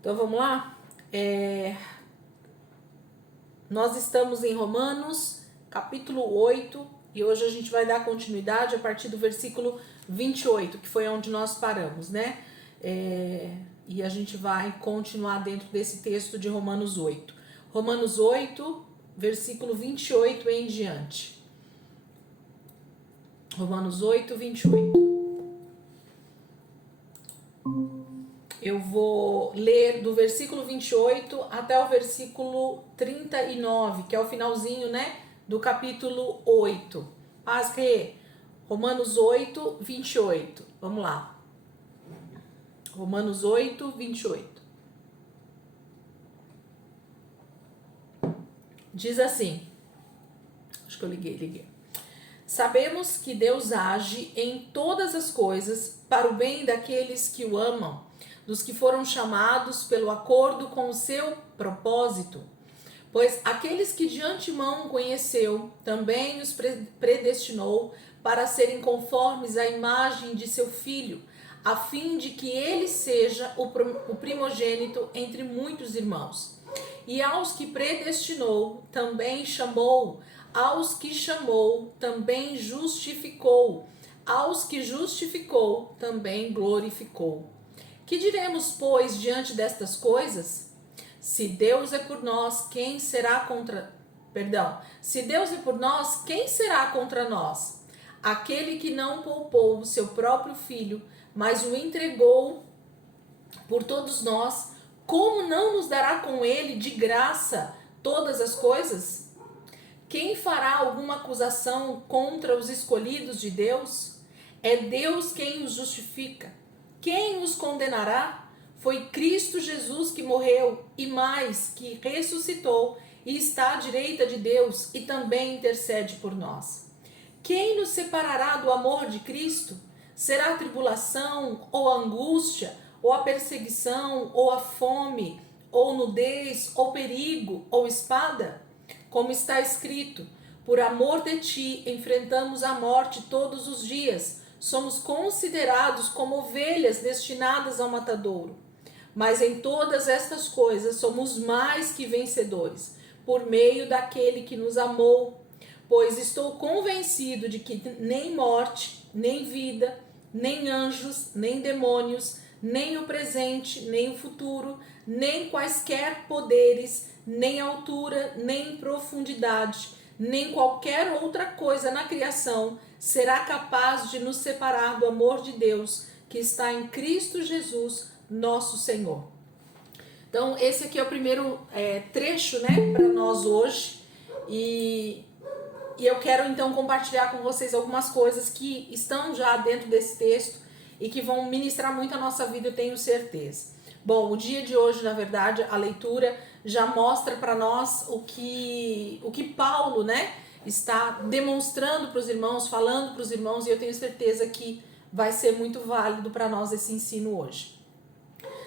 Então vamos lá? Nós estamos em Romanos, capítulo 8, e hoje a gente vai dar continuidade a partir do versículo 28, que foi onde nós paramos, né? E a gente vai continuar dentro desse texto de Romanos 8. Romanos 8, versículo 28 em diante. Romanos 8, 28. Eu vou ler do versículo 28 até o versículo 39, que é o finalzinho, né, do capítulo 8. Paz, Rê. Romanos 8, 28. Vamos lá. Romanos 8, 28. Diz assim. Acho que eu liguei. Sabemos que Deus age em todas as coisas para o bem daqueles que o amam, dos que foram chamados pelo acordo com o seu propósito. Pois aqueles que de antemão conheceu, também os predestinou para serem conformes à imagem de seu Filho, a fim de que ele seja o primogênito entre muitos irmãos. E aos que predestinou, também chamou. Aos que chamou, também justificou. Aos que justificou, também glorificou. Que diremos, pois, diante destas coisas? Se Deus é por nós, quem será contra... Se Deus é por nós, quem será contra nós? Aquele que não poupou o seu próprio filho, mas o entregou por todos nós, como não nos dará com ele de graça todas as coisas? Quem fará alguma acusação contra os escolhidos de Deus? É Deus quem os justifica. Quem os condenará? Foi Cristo Jesus que morreu e mais, que ressuscitou e está à direita de Deus e também intercede por nós. Quem nos separará do amor de Cristo? Será a tribulação, ou a angústia, ou a perseguição, ou a fome, ou nudez, ou perigo, ou espada? Como está escrito, por amor de ti enfrentamos a morte todos os dias, somos considerados como ovelhas destinadas ao matadouro. Mas em todas estas coisas somos mais que vencedores, por meio daquele que nos amou. Pois estou convencido de que nem morte, nem vida, nem anjos, nem demônios, nem o presente, nem o futuro, nem quaisquer poderes, nem altura, nem profundidade, nem qualquer outra coisa na criação será capaz de nos separar do amor de Deus que está em Cristo Jesus, nosso Senhor. Então, esse aqui é o primeiro trecho, né, para nós hoje. E eu quero então compartilhar com vocês algumas coisas que estão já dentro desse texto e que vão ministrar muito a nossa vida, eu tenho certeza. Bom, o dia de hoje, na verdade, a leitura já mostra para nós o que Paulo, né, está demonstrando para os irmãos, falando para os irmãos, e eu tenho certeza que vai ser muito válido para nós esse ensino hoje.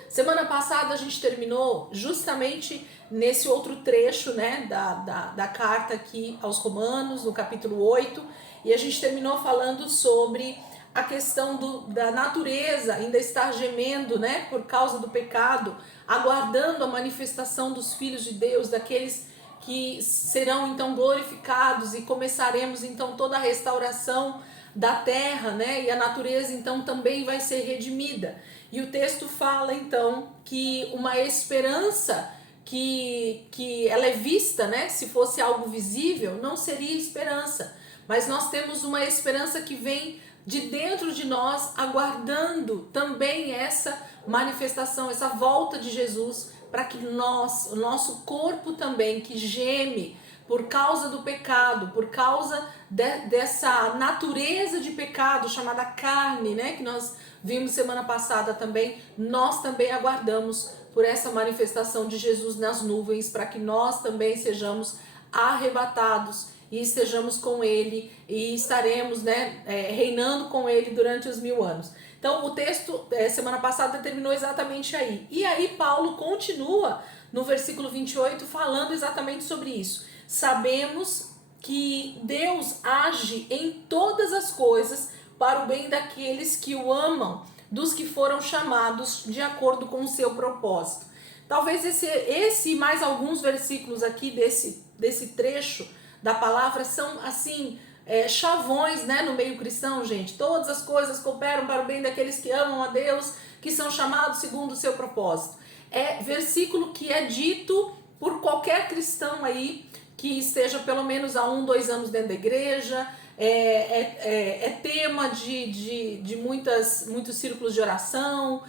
Semana passada a gente terminou justamente nesse outro trecho, né, da carta aqui aos Romanos, no capítulo 8, e a gente terminou falando sobre a questão da natureza ainda estar gemendo, né, por causa do pecado, aguardando a manifestação dos filhos de Deus, daqueles que serão então glorificados, e começaremos então toda a restauração da terra, né, e a natureza então também vai ser redimida. E o texto fala então que uma esperança que ela é vista, né, se fosse algo visível, não seria esperança, mas nós temos uma esperança que vem de dentro de nós, aguardando também essa manifestação, essa volta de Jesus, para que nós, o nosso corpo também, que geme por causa do pecado, por causa dessa natureza de pecado chamada carne, né, que nós vimos semana passada também, nós também aguardamos por essa manifestação de Jesus nas nuvens, para que nós também sejamos arrebatados e estejamos com ele e estaremos, né, reinando com ele durante os 1000 anos. Então o texto semana passada terminou exatamente aí. E aí Paulo continua no versículo 28 falando exatamente sobre isso. Sabemos que Deus age em todas as coisas para o bem daqueles que o amam, dos que foram chamados de acordo com o seu propósito. Talvez esse e mais alguns versículos aqui desse trecho da palavra são assim, chavões, né, no meio cristão, gente. Todas as coisas cooperam para o bem daqueles que amam a Deus, que são chamados segundo o seu propósito. É versículo que é dito por qualquer cristão aí que esteja pelo menos há 1, 2 anos dentro da igreja. É tema de muitos círculos de oração,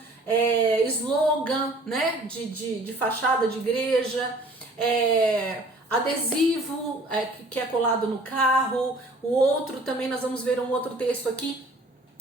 slogan, né, de fachada de igreja, adesivo que é colado no carro. O outro também, nós vamos ver um outro texto aqui.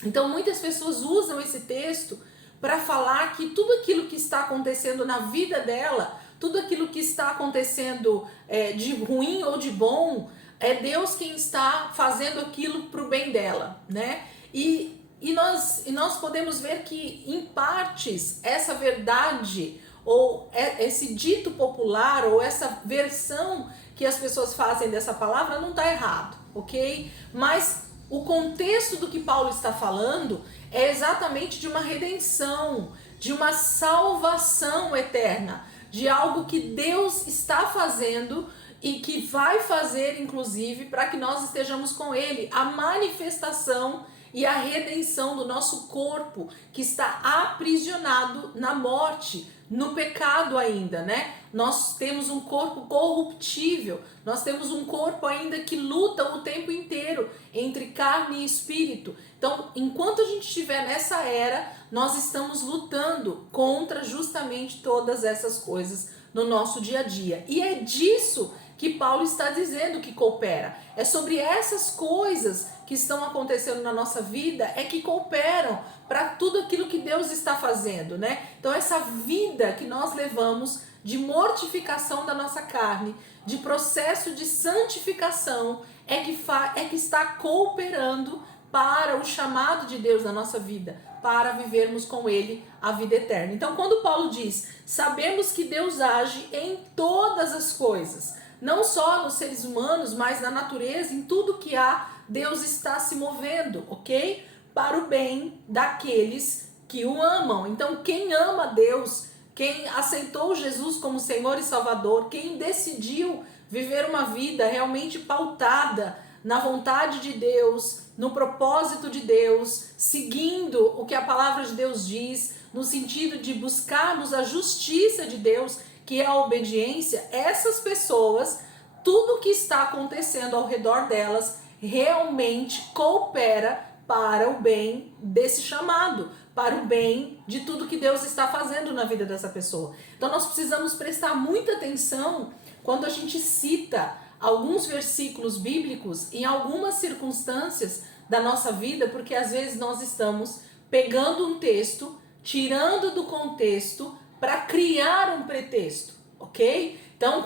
Então muitas pessoas usam esse texto para falar que tudo aquilo que está acontecendo na vida dela, tudo aquilo que está acontecendo de ruim ou de bom, é Deus quem está fazendo aquilo para o bem dela, né? E nós podemos ver que, em partes, essa verdade, ou esse dito popular, ou essa versão que as pessoas fazem dessa palavra não está errado, ok? Mas o contexto do que Paulo está falando é exatamente de uma redenção, de uma salvação eterna, de algo que Deus está fazendo e que vai fazer, inclusive, para que nós estejamos com Ele, a manifestação e a redenção do nosso corpo, que está aprisionado na morte, no pecado ainda, né? Nós temos um corpo corruptível, nós temos um corpo ainda que luta o tempo inteiro entre carne e espírito. Então, enquanto a gente estiver nessa era, nós estamos lutando contra justamente todas essas coisas no nosso dia a dia. E é disso que Paulo está dizendo que coopera. É sobre essas coisas que estão acontecendo na nossa vida é que cooperam para tudo aquilo que Deus está fazendo, né? Então essa vida que nós levamos de mortificação da nossa carne, de processo de santificação, é que está cooperando para o chamado de Deus na nossa vida, para vivermos com Ele a vida eterna. Então quando Paulo diz, sabemos que Deus age em todas as coisas, não só nos seres humanos, mas na natureza, em tudo que há, Deus está se movendo, ok? Para o bem daqueles que o amam. Então, quem ama Deus, quem aceitou Jesus como Senhor e Salvador, quem decidiu viver uma vida realmente pautada na vontade de Deus, no propósito de Deus, seguindo o que a palavra de Deus diz, no sentido de buscarmos a justiça de Deus, que é a obediência, essas pessoas, tudo que está acontecendo ao redor delas realmente coopera para o bem desse chamado, para o bem de tudo que Deus está fazendo na vida dessa pessoa. Então nós precisamos prestar muita atenção quando a gente cita alguns versículos bíblicos em algumas circunstâncias da nossa vida, porque às vezes nós estamos pegando um texto, tirando do contexto, para criar um pretexto, ok? Então,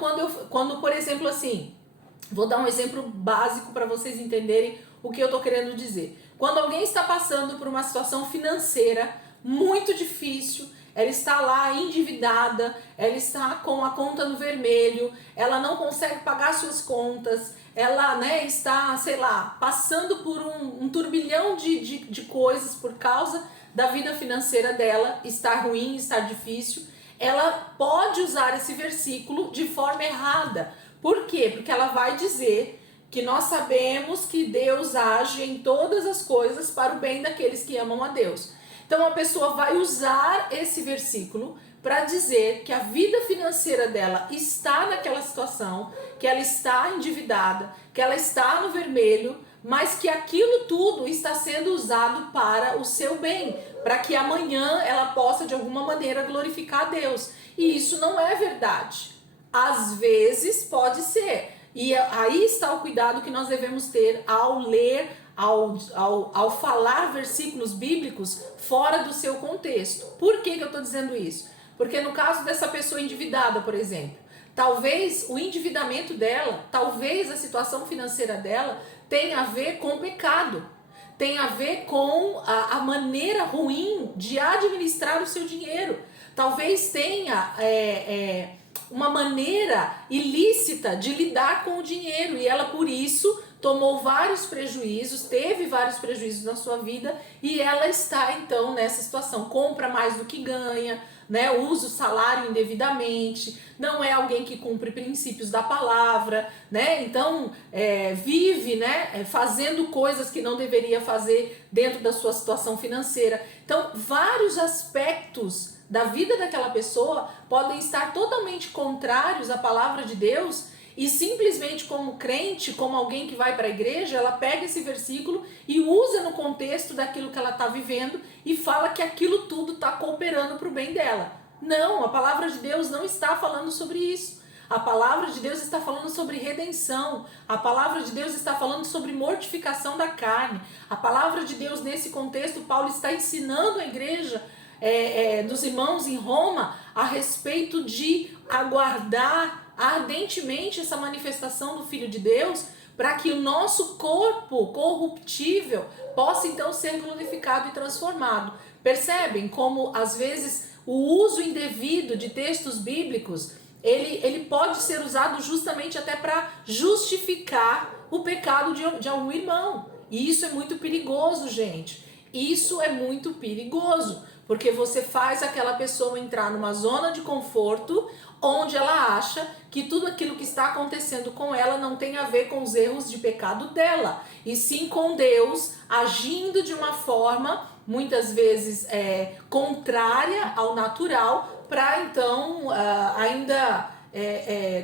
quando, por exemplo, assim, vou dar um exemplo básico para vocês entenderem o que eu estou querendo dizer. Quando alguém está passando por uma situação financeira muito difícil, ela está lá endividada, ela está com a conta no vermelho, ela não consegue pagar suas contas, ela, né, está, sei lá, passando por um turbilhão de coisas por causa da vida financeira dela, está ruim, está difícil, ela pode usar esse versículo de forma errada. Por quê? Porque ela vai dizer que nós sabemos que Deus age em todas as coisas para o bem daqueles que amam a Deus. Então a pessoa vai usar esse versículo para dizer que a vida financeira dela está naquela situação, que ela está endividada, que ela está no vermelho, mas que aquilo tudo está sendo usado para o seu bem, para que amanhã ela possa de alguma maneira glorificar a Deus. E isso não é verdade. Às vezes pode ser. E aí está o cuidado que nós devemos ter ao ler, ao falar versículos bíblicos fora do seu contexto. Por que eu estou dizendo isso? Porque no caso dessa pessoa endividada, por exemplo, talvez o endividamento dela, talvez a situação financeira dela tenha a ver com o pecado, tem a ver com a maneira ruim de administrar o seu dinheiro. Talvez tenha uma maneira ilícita de lidar com o dinheiro e ela por isso tomou vários prejuízos, teve vários prejuízos na sua vida e ela está então nessa situação, compra mais do que ganha, né, usa o salário indevidamente, não é alguém que cumpre princípios da palavra, né, então vive, né, fazendo coisas que não deveria fazer dentro da sua situação financeira. Então, vários aspectos da vida daquela pessoa podem estar totalmente contrários à palavra de Deus, e simplesmente como crente, como alguém que vai para a igreja, ela pega esse versículo e usa no contexto daquilo que ela está vivendo e fala que aquilo tudo está cooperando para o bem dela. Não, a palavra de Deus não está falando sobre isso. A palavra de Deus está falando sobre redenção. A palavra de Deus está falando sobre mortificação da carne. A palavra de Deus, nesse contexto, Paulo está ensinando a igreja dos irmãos em Roma a respeito de aguardar ardentemente essa manifestação do Filho de Deus, para que o nosso corpo corruptível possa então ser glorificado e transformado. Percebem como às vezes o uso indevido de textos bíblicos ele pode ser usado justamente até para justificar o pecado de algum irmão. E isso é muito perigoso, gente. Isso é muito perigoso, porque você faz aquela pessoa entrar numa zona de conforto onde ela acha que tudo aquilo que está acontecendo com ela não tem a ver com os erros de pecado dela, e sim com Deus agindo de uma forma muitas vezes contrária ao natural, para então ainda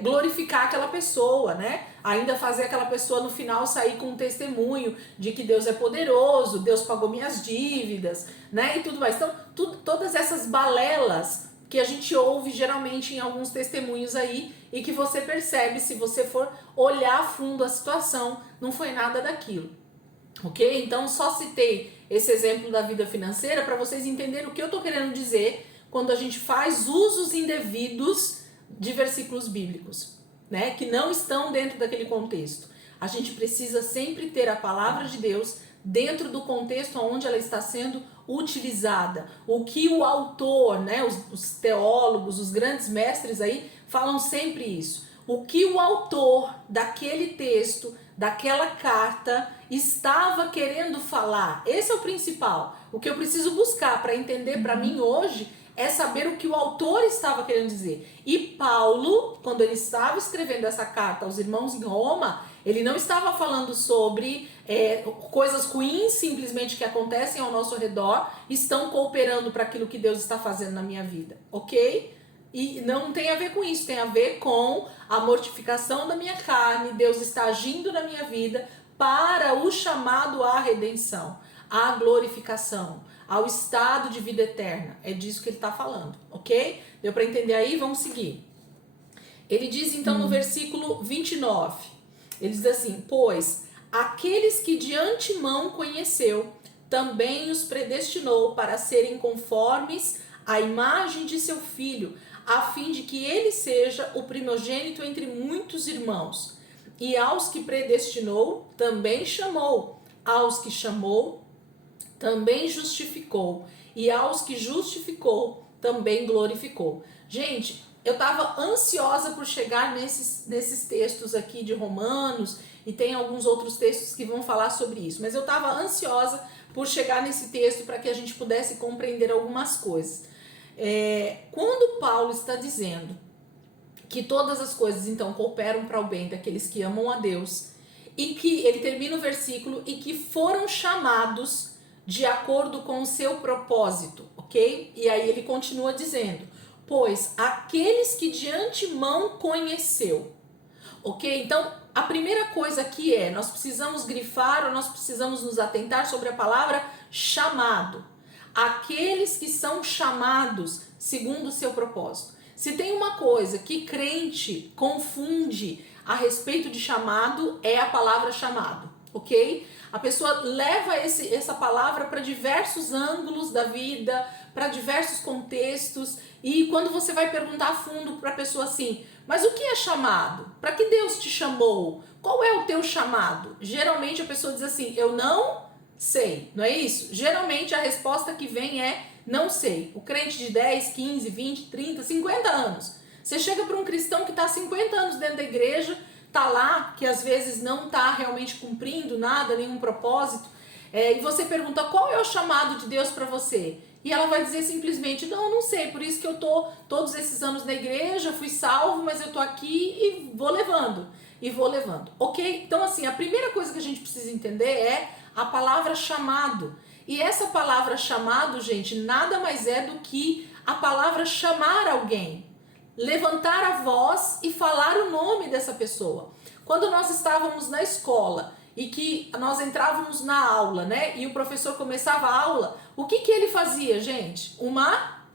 glorificar aquela pessoa, né? Ainda fazer aquela pessoa no final sair com um testemunho de que Deus é poderoso, Deus pagou minhas dívidas, né? E tudo mais. Então, todas essas balelas que a gente ouve geralmente em alguns testemunhos aí, e que você percebe, se você for olhar a fundo a situação, não foi nada daquilo. Ok? Então, só citei esse exemplo da vida financeira para vocês entenderem o que eu estou querendo dizer quando a gente faz usos indevidos de versículos bíblicos, né, que não estão dentro daquele contexto. A gente precisa sempre ter a palavra de Deus dentro do contexto onde ela está sendo utilizada. O que o autor, né, os teólogos, os grandes mestres aí falam sempre isso. O que o autor daquele texto, daquela carta, estava querendo falar. Esse é o principal. O que eu preciso buscar para entender para mim hoje é saber o que o autor estava querendo dizer. E Paulo, quando ele estava escrevendo essa carta aos irmãos em Roma, ele não estava falando sobre coisas ruins simplesmente que acontecem ao nosso redor, estão cooperando para aquilo que Deus está fazendo na minha vida, ok? E não tem a ver com isso, tem a ver com a mortificação da minha carne. Deus está agindo na minha vida para o chamado à redenção, à glorificação, ao estado de vida eterna. É disso que ele está falando, ok? Deu para entender aí? Vamos seguir. Ele diz então no versículo 29, ele diz assim: pois aqueles que de antemão conheceu, também os predestinou para serem conformes à imagem de seu filho, a fim de que ele seja o primogênito entre muitos irmãos. E aos que predestinou, também chamou. Aos que chamou, também justificou, e aos que justificou, também glorificou. Gente, eu estava ansiosa por chegar nesses textos aqui de Romanos, e tem alguns outros textos que vão falar sobre isso, mas eu estava ansiosa por chegar nesse texto para que a gente pudesse compreender algumas coisas. Quando Paulo está dizendo que todas as coisas então cooperam para o bem daqueles que amam a Deus, e que ele termina o versículo, e que foram chamados de acordo com o seu propósito, ok? E aí ele continua dizendo: pois aqueles que de antemão conheceu, ok? Então a primeira coisa aqui nós precisamos grifar, ou nós precisamos nos atentar sobre a palavra chamado. Aqueles que são chamados segundo o seu propósito. Se tem uma coisa que crente confunde a respeito de chamado, é a palavra chamado, ok? A pessoa leva essa palavra para diversos ângulos da vida, para diversos contextos, e quando você vai perguntar a fundo para a pessoa assim: mas o que é chamado? Para que Deus te chamou? Qual é o teu chamado? Geralmente a pessoa diz assim: eu não sei, não é isso? Geralmente a resposta que vem é: não sei. O crente de 10, 15, 20, 30, 50 anos. Você chega para um cristão que está há 50 anos dentro da igreja, tá lá, que às vezes não tá realmente cumprindo nada, nenhum propósito, e você pergunta: qual é o chamado de Deus para você? E ela vai dizer simplesmente, não, não sei, por isso que eu tô todos esses anos na igreja, fui salvo, mas eu tô aqui e vou levando. E vou levando, ok? Então assim, a primeira coisa que a gente precisa entender é a palavra chamado. E essa palavra chamado, gente, nada mais é do que a palavra chamar alguém. Levantar a voz e falar o nome dessa pessoa. Quando nós estávamos na escola e que nós entrávamos na aula, né? E o professor começava a aula, o que ele fazia, gente? Uma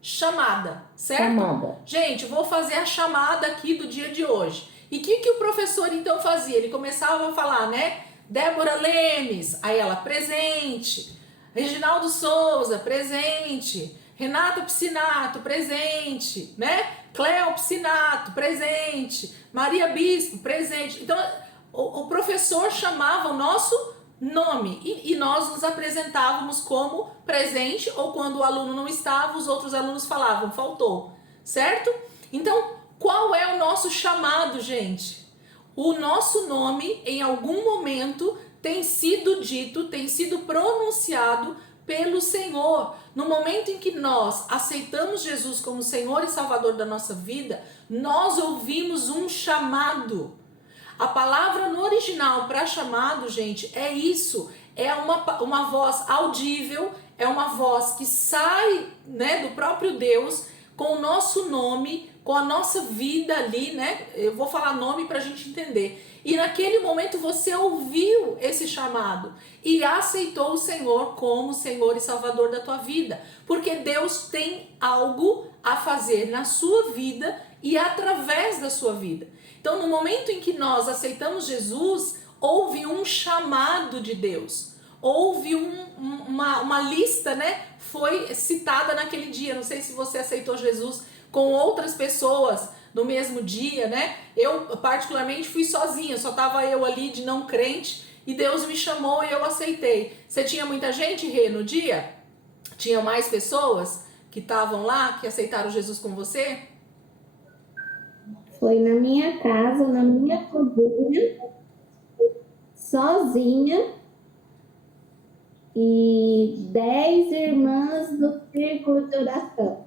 chamada, certo? Chamada. Gente, vou fazer a chamada aqui do dia de hoje. E o que o professor então fazia? Ele começava a falar, né? Débora Lemes, aí ela, presente. Reginaldo Souza, presente. Renata Piscinato, presente, né? Cleo Piscinato, presente. Maria Bispo, presente. Então, o professor chamava o nosso nome e nós nos apresentávamos como presente, ou quando o aluno não estava, os outros alunos falavam, faltou, certo? Então, qual é o nosso chamado, gente? O nosso nome, em algum momento, tem sido dito, tem sido pronunciado pelo Senhor. No momento em que nós aceitamos Jesus como Senhor e Salvador da nossa vida, nós ouvimos um chamado. A palavra no original para chamado, gente, é isso. É uma voz audível, é uma voz que sai, né, do próprio Deus, com o nosso nome, com a nossa vida ali, né? Eu vou falar nome para a gente entender. E naquele momento você ouviu esse chamado e aceitou o Senhor como Senhor e Salvador da tua vida. Porque Deus tem algo a fazer na sua vida e através da sua vida. Então, no momento em que nós aceitamos Jesus, houve um chamado de Deus. Houve uma lista, né? Foi citada naquele dia. Não sei se você aceitou Jesus com outras pessoas no mesmo dia, né? Eu, particularmente, fui sozinha. Só tava eu ali de não crente e Deus me chamou e eu aceitei. Você tinha muita gente, Rê, no dia? Tinha mais pessoas que estavam lá, que aceitaram Jesus com você? Foi na minha casa, na minha cozinha, sozinha, e 10 irmãs do círculo de oração.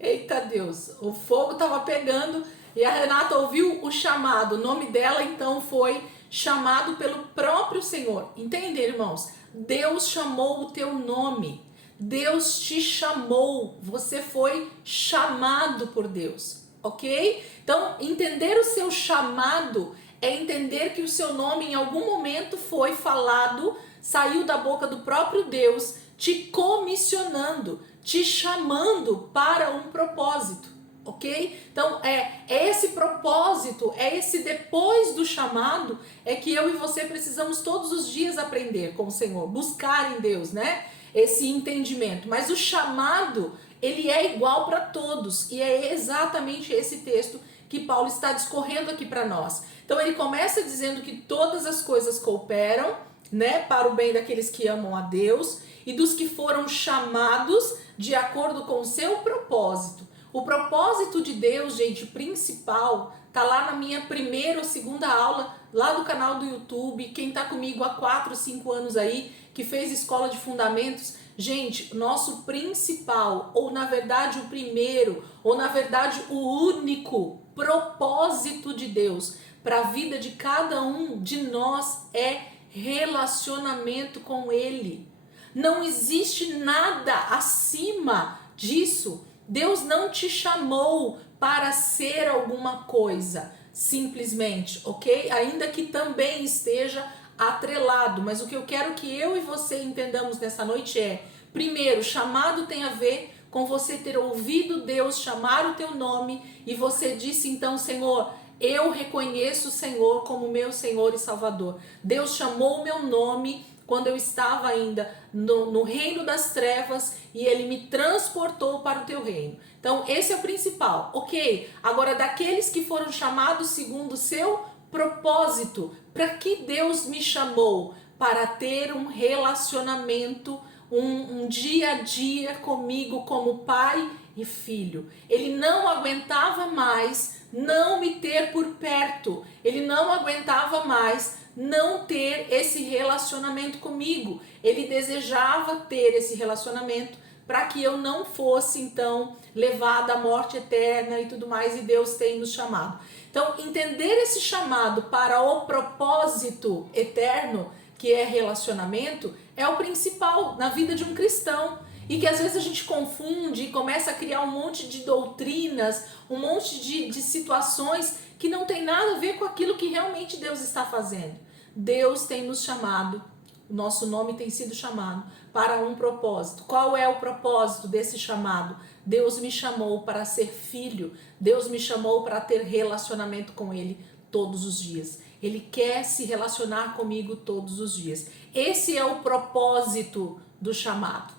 Eita Deus, o fogo estava pegando e a Renata ouviu o chamado. O nome dela então foi chamado pelo próprio Senhor. Entende, irmãos? Deus chamou o teu nome. Deus te chamou. Você foi chamado por Deus, ok? Então, entender o seu chamado é entender que o seu nome em algum momento foi falado, saiu da boca do próprio Deus, te comissionando, te chamando para um propósito, ok? Então é esse propósito, é esse depois do chamado, é que eu e você precisamos todos os dias aprender com o Senhor, buscar em Deus, né? Esse entendimento. Mas o chamado, ele é igual para todos, e é exatamente esse texto que Paulo está discorrendo aqui para nós. Então ele começa dizendo que todas as coisas cooperam, né, para o bem daqueles que amam a Deus e dos que foram chamados de acordo com o seu propósito. O propósito de Deus, gente, principal, tá lá na minha primeira ou segunda aula, lá do canal do YouTube. Quem tá comigo há 4, 5 anos aí, que fez escola de fundamentos, gente, nosso principal, ou na verdade o primeiro, ou na verdade o único propósito de Deus para a vida de cada um de nós é relacionamento com Ele. Não existe nada acima disso. Deus não te chamou para ser alguma coisa, simplesmente, ok? Ainda que também esteja atrelado. Mas o que eu quero que eu e você entendamos nessa noite é, primeiro, chamado tem a ver com você ter ouvido Deus chamar o teu nome e você disse então, Senhor, eu reconheço o Senhor como meu Senhor e Salvador. Deus chamou o meu nome quando eu estava ainda no reino das trevas e Ele me transportou para o teu reino. Então esse é o principal, ok? Agora, daqueles que foram chamados segundo o seu propósito, para que Deus me chamou? Para ter um relacionamento, um dia a dia comigo como pai e filho. Ele não aguentava mais não me ter por perto. Ele não aguentava mais não ter esse relacionamento comigo. Ele desejava ter esse relacionamento para que eu não fosse então levada à morte eterna e tudo mais, e Deus tem nos chamado. Então, entender esse chamado para o propósito eterno, que é relacionamento, é o principal na vida de um cristão. E que às vezes a gente confunde e começa a criar um monte de doutrinas, um monte de situações que não tem nada a ver com aquilo que realmente Deus está fazendo. Deus tem nos chamado, o nosso nome tem sido chamado para um propósito. Qual é o propósito desse chamado? Deus me chamou para ser filho, Deus me chamou para ter relacionamento com Ele todos os dias. Ele quer se relacionar comigo todos os dias. Esse é o propósito do chamado.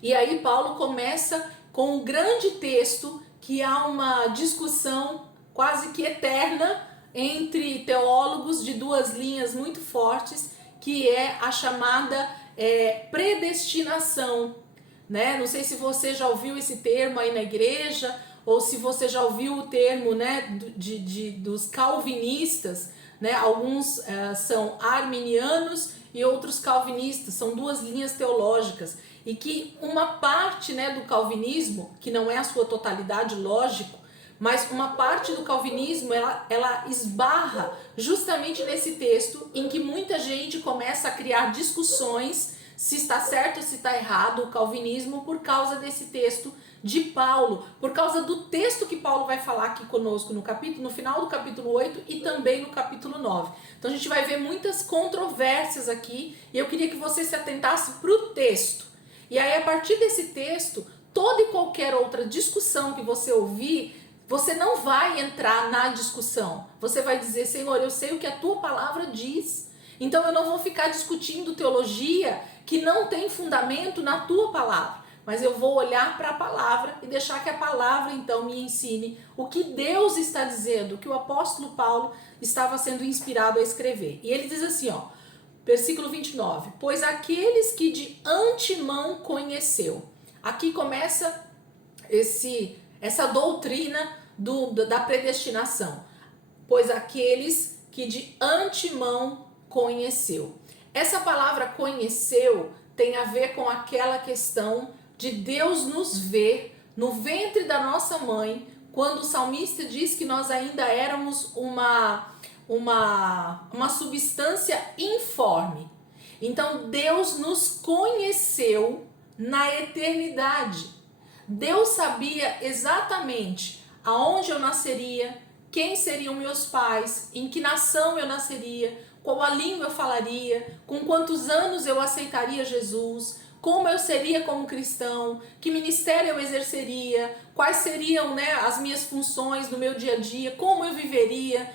E aí Paulo começa com um grande texto que há uma discussão quase que eterna entre teólogos de duas linhas muito fortes, que é a chamada predestinação, né? Não sei se você já ouviu esse termo aí na igreja, ou se você já ouviu o termo, né, dos calvinistas, né? Alguns são arminianos e outros calvinistas, são duas linhas teológicas, e que uma parte, né, do calvinismo, que não é a sua totalidade, lógico, mas uma parte do calvinismo, ela esbarra justamente nesse texto em que muita gente começa a criar discussões se está certo ou se está errado o calvinismo por causa desse texto de Paulo, por causa do texto que Paulo vai falar aqui conosco no final do capítulo 8 e também no capítulo 9. Então a gente vai ver muitas controvérsias aqui, e eu queria que você se atentasse para o texto. E aí, a partir desse texto, toda e qualquer outra discussão que você ouvir, você não vai entrar na discussão. Você vai dizer: Senhor, eu sei o que a tua palavra diz. Então eu não vou ficar discutindo teologia que não tem fundamento na tua palavra. Mas eu vou olhar para a palavra e deixar que a palavra então me ensine o que Deus está dizendo, o que o apóstolo Paulo estava sendo inspirado a escrever. E ele diz assim, ó, versículo 29, pois aqueles que de antemão conheceu. Aqui começa essa doutrina da predestinação. Pois aqueles que de antemão conheceu. Essa palavra conheceu tem a ver com aquela questão de Deus nos ver no ventre da nossa mãe, quando o salmista diz que nós ainda éramos uma substância informe. Então Deus nos conheceu na eternidade. Deus sabia exatamente aonde eu nasceria, quem seriam meus pais, em que nação eu nasceria, qual a língua eu falaria, com quantos anos eu aceitaria Jesus, como eu seria como cristão, que ministério eu exerceria, quais seriam, né, as minhas funções no meu dia a dia, como eu viveria.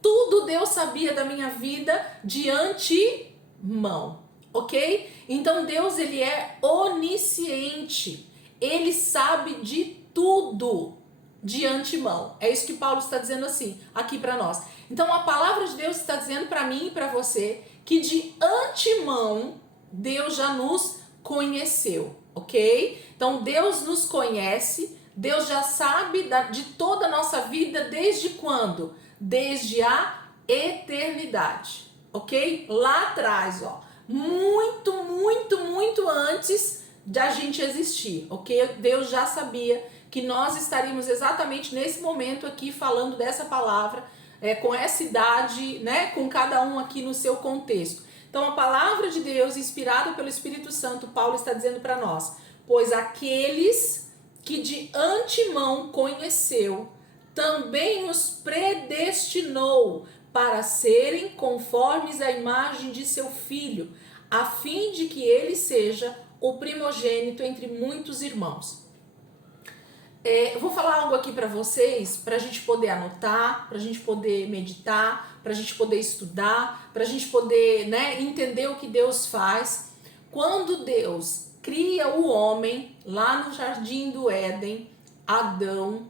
Tudo Deus sabia da minha vida de antemão, ok? Então Deus, ele é onisciente, ele sabe de tudo de antemão. É isso que Paulo está dizendo assim, aqui para nós. Então a palavra de Deus está dizendo para mim e para você que de antemão Deus já nos conheceu, ok? Então Deus nos conhece, Deus já sabe de toda a nossa vida desde quando? Desde a eternidade, ok? Lá atrás, ó, muito, muito, muito antes da gente existir, ok? Deus já sabia que nós estaríamos exatamente nesse momento aqui falando dessa palavra, com essa idade, né? Com cada um aqui no seu contexto. Então a palavra de Deus, inspirada pelo Espírito Santo, Paulo está dizendo para nós, pois aqueles que de antemão conheceu, também os predestinou para serem conformes à imagem de seu Filho, a fim de que ele seja o primogênito entre muitos irmãos. Eu vou falar algo aqui para vocês, para a gente poder anotar, para a gente poder meditar, para a gente poder estudar, para a gente poder, né, entender o que Deus faz. Quando Deus cria o homem lá no jardim do Éden, Adão,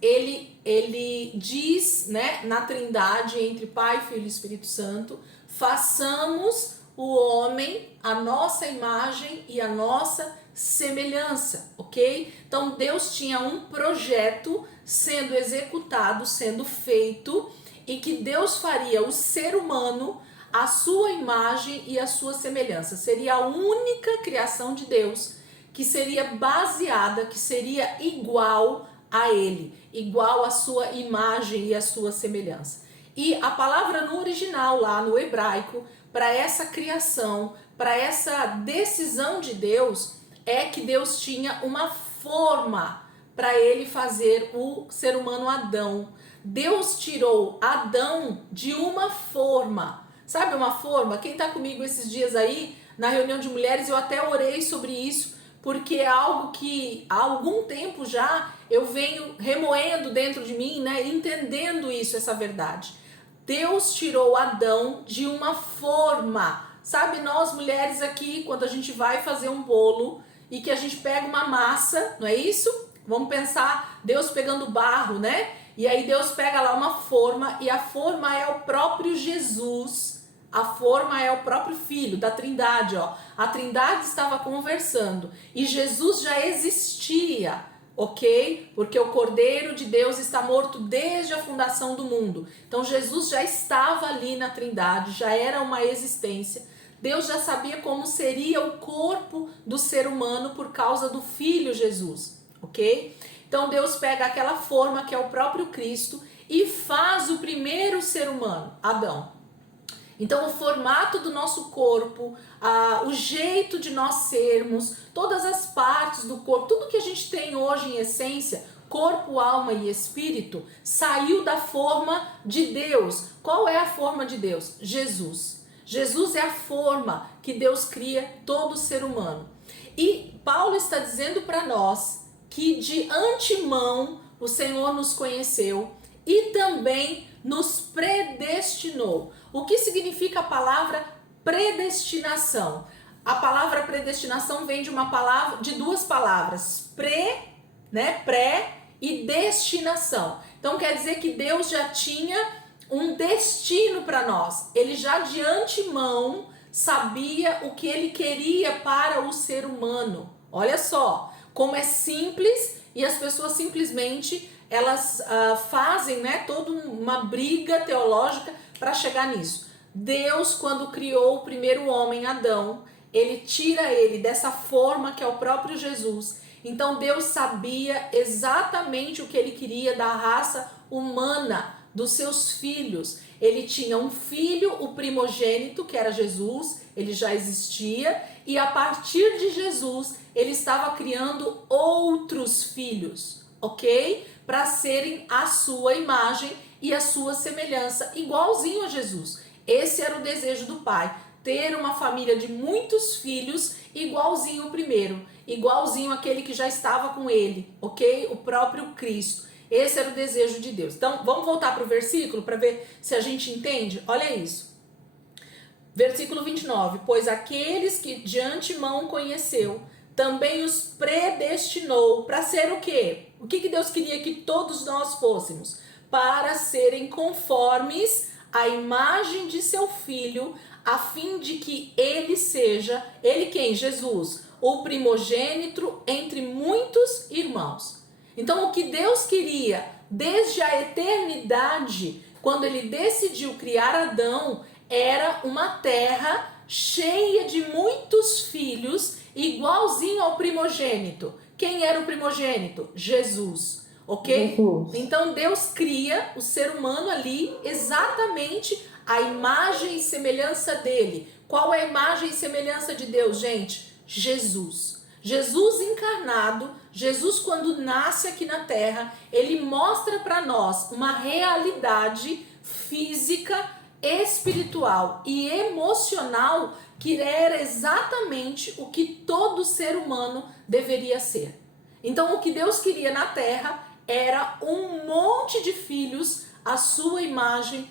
ele diz, né, na Trindade, entre Pai, Filho e Espírito Santo, façamos o homem a nossa imagem e a nossa semelhança, ok? Então Deus tinha um projeto sendo executado, sendo feito, e que Deus faria o ser humano a sua imagem e a sua semelhança. Seria a única criação de Deus que seria baseada, que seria igual a ele, igual à sua imagem e à sua semelhança. E a palavra no original, lá no hebraico, para essa criação, para essa decisão de Deus, é que Deus tinha uma forma para ele fazer o ser humano Adão. Deus tirou Adão de uma forma. Sabe uma forma? Quem está comigo esses dias aí, na reunião de mulheres, eu até orei sobre isso, porque é algo que há algum tempo já eu venho remoendo dentro de mim, né, entendendo isso, essa verdade. Deus tirou Adão de uma forma. Sabe, nós mulheres aqui, quando a gente vai fazer um bolo e que a gente pega uma massa, não é isso? Vamos pensar Deus pegando barro, né? E aí Deus pega lá uma forma, e a forma é o próprio Jesus. A forma é o próprio Filho da Trindade, ó. A Trindade estava conversando e Jesus já existia, ok? Porque o Cordeiro de Deus está morto desde a fundação do mundo. Então Jesus já estava ali na Trindade, já era uma existência. Deus já sabia como seria o corpo do ser humano por causa do Filho Jesus, ok? Então Deus pega aquela forma que é o próprio Cristo e faz o primeiro ser humano, Adão. Então o formato do nosso corpo, o jeito de nós sermos, todas as partes do corpo, tudo que a gente tem hoje em essência, corpo, alma e espírito, saiu da forma de Deus. Qual é a forma de Deus? Jesus. Jesus é a forma que Deus cria todo ser humano. E Paulo está dizendo para nós que de antemão o Senhor nos conheceu e também nos predestinou. O que significa a palavra predestinação? A palavra predestinação vem de duas palavras, pré e destinação. Então quer dizer que Deus já tinha um destino para nós. Ele já de antemão sabia o que ele queria para o ser humano. Olha só, como é simples, e as pessoas simplesmente elas fazem, né, toda uma briga teológica para chegar nisso. Deus, quando criou o primeiro homem, Adão, ele tira ele dessa forma que é o próprio Jesus. Então Deus sabia exatamente o que ele queria da raça humana, dos seus filhos. Ele tinha um filho, o primogênito, que era Jesus, ele já existia, e a partir de Jesus ele estava criando outros filhos, ok? Para serem a sua imagem e a sua semelhança, igualzinho a Jesus. Esse era o desejo do Pai, ter uma família de muitos filhos, igualzinho o primeiro, igualzinho aquele que já estava com ele, ok? O próprio Cristo. Esse era o desejo de Deus. Então, vamos voltar para o versículo para ver se a gente entende? Olha isso. Versículo 29. Pois aqueles que de antemão conheceu, também os predestinou para ser o quê? O que Deus queria que todos nós fôssemos? Para serem conformes à imagem de seu Filho, a fim de que ele seja, ele quem? Jesus, o primogênito entre muitos irmãos. Então o que Deus queria desde a eternidade, quando ele decidiu criar Adão, era uma terra cheia de muitos filhos, igualzinho ao primogênito. Quem era o primogênito? Jesus, ok? Jesus. Então Deus cria o ser humano ali exatamente a imagem e semelhança dele. Qual é a imagem e semelhança de Deus, gente? Jesus. Jesus encarnado, Jesus quando nasce aqui na terra, ele mostra para nós uma realidade física, espiritual e emocional que era exatamente o que todo ser humano deveria ser. Então o que Deus queria na terra era um monte de filhos, a sua imagem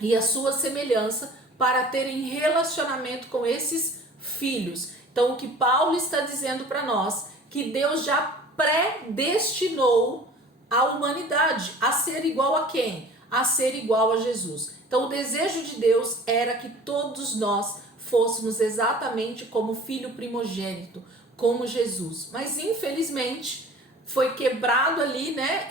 e a sua semelhança, para terem relacionamento com esses filhos. Então o que Paulo está dizendo para nós, que Deus já predestinou a humanidade a ser igual a quem? A ser igual a Jesus. Então o desejo de Deus era que todos nós fôssemos exatamente como filho primogênito, como Jesus. Mas infelizmente foi quebrado ali, né,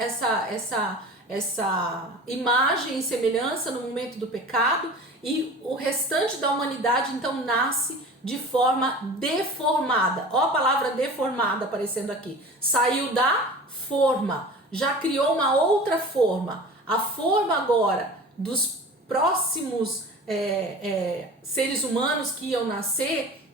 essa imagem e semelhança no momento do pecado, e o restante da humanidade então nasce de forma deformada. Ó a palavra deformada aparecendo aqui. Saiu da forma, já criou uma outra forma. A forma agora dos próximos seres humanos que iam nascer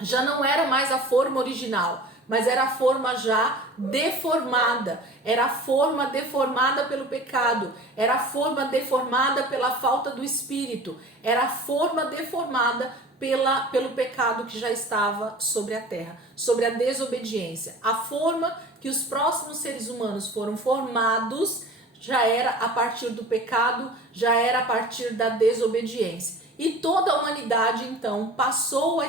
já não era mais a forma original, mas era a forma já deformada, era a forma deformada pelo pecado, era a forma deformada pela falta do Espírito, era a forma deformada pelo pecado que já estava sobre a terra, sobre a desobediência. A forma que os próximos seres humanos foram formados já era a partir do pecado, já era a partir da desobediência. E toda a humanidade, então, passou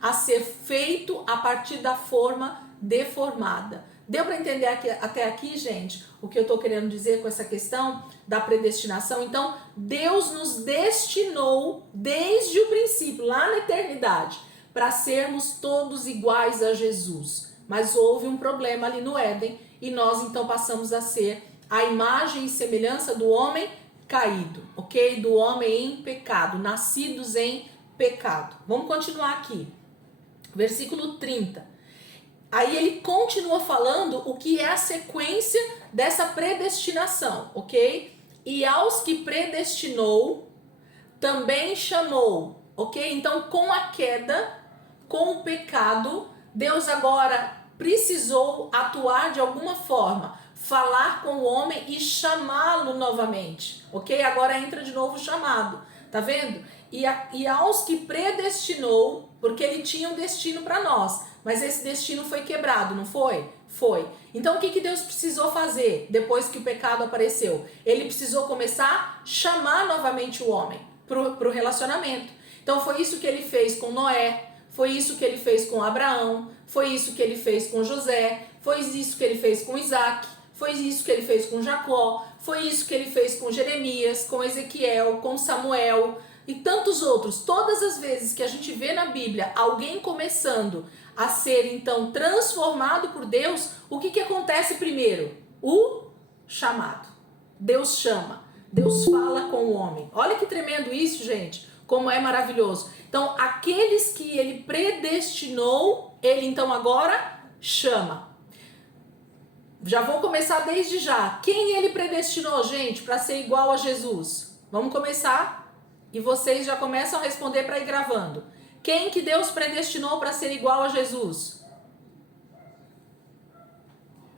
a ser feito a partir da forma deformada. Deu para entender até aqui, gente, o que eu estou querendo dizer com essa questão da predestinação? Então, Deus nos destinou desde o princípio, lá na eternidade, para sermos todos iguais a Jesus. Mas houve um problema ali no Éden e nós então passamos a ser a imagem e semelhança do homem caído, ok? Do homem em pecado, nascidos em pecado. Vamos continuar aqui. Versículo 30. Aí ele continua falando o que é a sequência dessa predestinação, ok? E aos que predestinou, também chamou, ok? Então, com a queda, com o pecado, Deus agora precisou atuar de alguma forma, falar com o homem e chamá-lo novamente, ok? Agora entra de novo o chamado, tá vendo? E aos que predestinou, porque ele tinha um destino para nós, mas esse destino foi quebrado, não foi? Foi. Então o que Deus precisou fazer depois que o pecado apareceu? Ele precisou começar a chamar novamente o homem para o relacionamento. Então foi isso que ele fez com Noé, foi isso que ele fez com Abraão, foi isso que ele fez com José, foi isso que ele fez com Isaac, foi isso que ele fez com Jacó, foi isso que ele fez com Jeremias, com Ezequiel, com Samuel e tantos outros. Todas as vezes que a gente vê na Bíblia alguém começando a ser então transformado por Deus, o que acontece primeiro? O chamado. Deus chama, Deus fala com o homem. Olha que tremendo isso, gente, como é maravilhoso. Então, aqueles que ele predestinou, ele então agora chama. Já vou começar desde já. Quem ele predestinou, gente, para ser igual a Jesus? Vamos começar e vocês já começam a responder para ir gravando. Quem que Deus predestinou para ser igual a Jesus?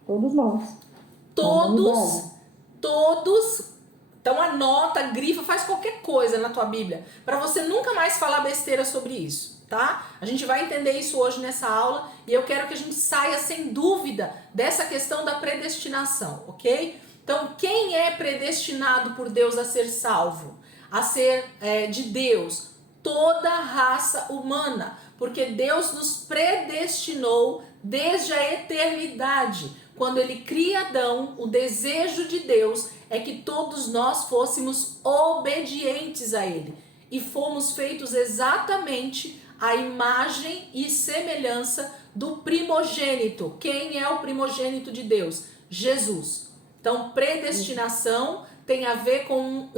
Todos nós. Todos. Então anota, grifa, faz qualquer coisa na tua Bíblia, para você nunca mais falar besteira sobre isso, tá? A gente vai entender isso hoje nessa aula e eu quero que a gente saia sem dúvida dessa questão da predestinação, ok? Então, quem é predestinado por Deus a ser salvo? A ser de Deus? Toda a raça humana, porque Deus nos predestinou desde a eternidade. Quando ele cria Adão, o desejo de Deus é que todos nós fôssemos obedientes a ele. E fomos feitos exatamente à imagem e semelhança do primogênito. Quem é o primogênito de Deus? Jesus. Então, predestinação tem a ver com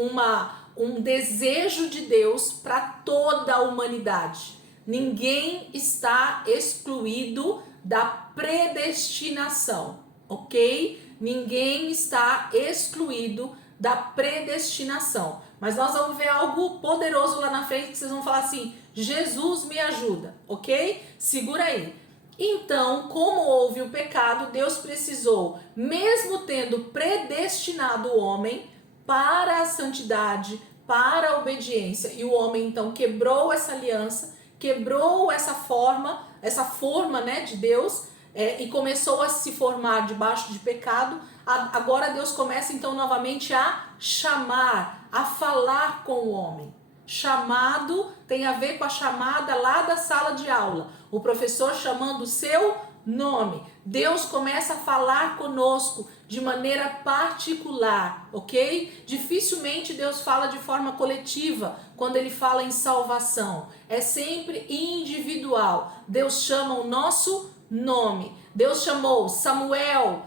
um desejo de Deus para toda a humanidade. Ninguém está excluído da predestinação, ok? Ninguém está excluído da predestinação. Mas nós vamos ver algo poderoso lá na frente que vocês vão falar assim: Jesus me ajuda, ok? Segura aí. Então, como houve o pecado, Deus precisou, mesmo tendo predestinado o homem para a santidade, para a obediência, e o homem então quebrou essa aliança, quebrou essa forma, né, de Deus, e começou a se formar debaixo de pecado. Agora Deus começa então novamente a chamar, a falar com o homem. Chamado tem a ver com a chamada lá da sala de aula, o professor chamando o seu nome. Deus começa a falar conosco de maneira particular, ok? Dificilmente Deus fala de forma coletiva quando ele fala em salvação. É sempre individual. Deus chama o nosso nome. Deus chamou Samuel,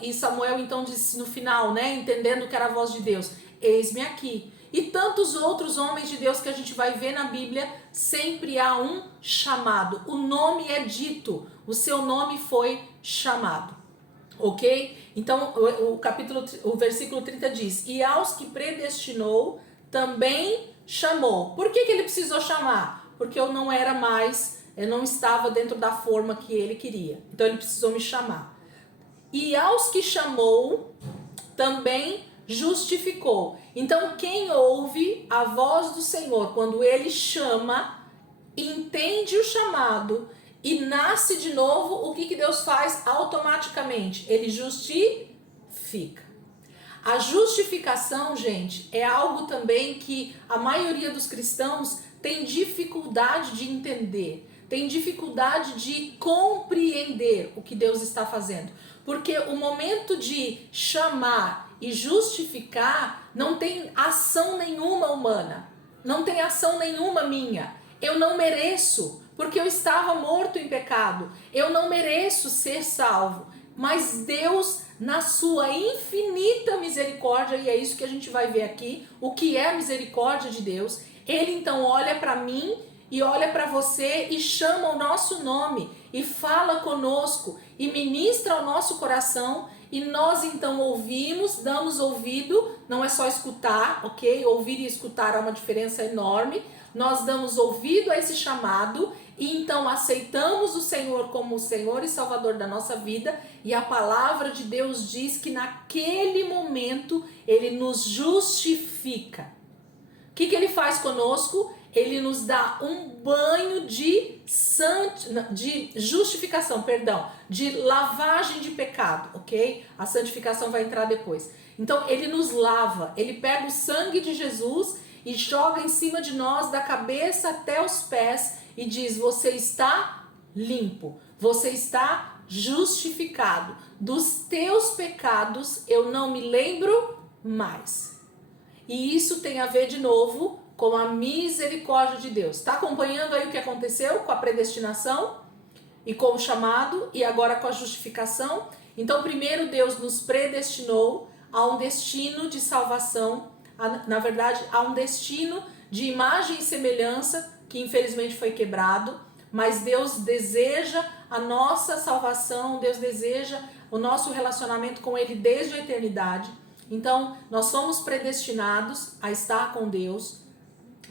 e Samuel então disse no final, né, entendendo que era a voz de Deus: eis-me aqui. e tantos outros homens de Deus que a gente vai ver na Bíblia, sempre há um chamado. O nome é dito, o seu nome foi chamado. Ok? Então o versículo 30 diz: e aos que predestinou também chamou. Por que ele precisou chamar? Porque eu não era mais, eu não estava dentro da forma que ele queria. Então ele precisou me chamar. E aos que chamou também justificou. Então quem ouve a voz do Senhor quando ele chama, entende o chamado e nasce de novo, o que Deus faz automaticamente? Ele justifica. A justificação, gente, é algo também que a maioria dos cristãos tem dificuldade de entender, tem dificuldade de compreender o que Deus está fazendo. Porque o momento de chamar e justificar não tem ação nenhuma humana, não tem ação nenhuma minha. Eu não mereço, porque eu estava morto em pecado. Eu não mereço ser salvo. Mas Deus, na sua infinita misericórdia, e é isso que a gente vai ver aqui, o que é a misericórdia de Deus, Ele então olha para mim e olha para você e chama o nosso nome e fala conosco e ministra ao nosso coração, e nós então ouvimos, damos ouvido, não é só escutar, ok? Ouvir e escutar há uma diferença enorme. Nós damos ouvido a esse chamado e então aceitamos o Senhor como o Senhor e Salvador da nossa vida, e a palavra de Deus diz que naquele momento Ele nos justifica. O que Ele faz conosco? Ele nos dá um banho de justificação, de lavagem de pecado, ok? A santificação vai entrar depois. Então Ele nos lava, Ele pega o sangue de Jesus e joga em cima de nós, da cabeça até os pés, e diz: você está limpo, você está justificado, dos teus pecados eu não me lembro mais. E isso tem a ver de novo com a misericórdia de Deus. Está acompanhando aí o que aconteceu com a predestinação e com o chamado, e agora com a justificação? Então primeiro Deus nos predestinou a um destino de salvação, na verdade a um destino de imagem e semelhança, que infelizmente foi quebrado, mas Deus deseja a nossa salvação, Deus deseja o nosso relacionamento com Ele desde a eternidade. Então nós somos predestinados a estar com Deus,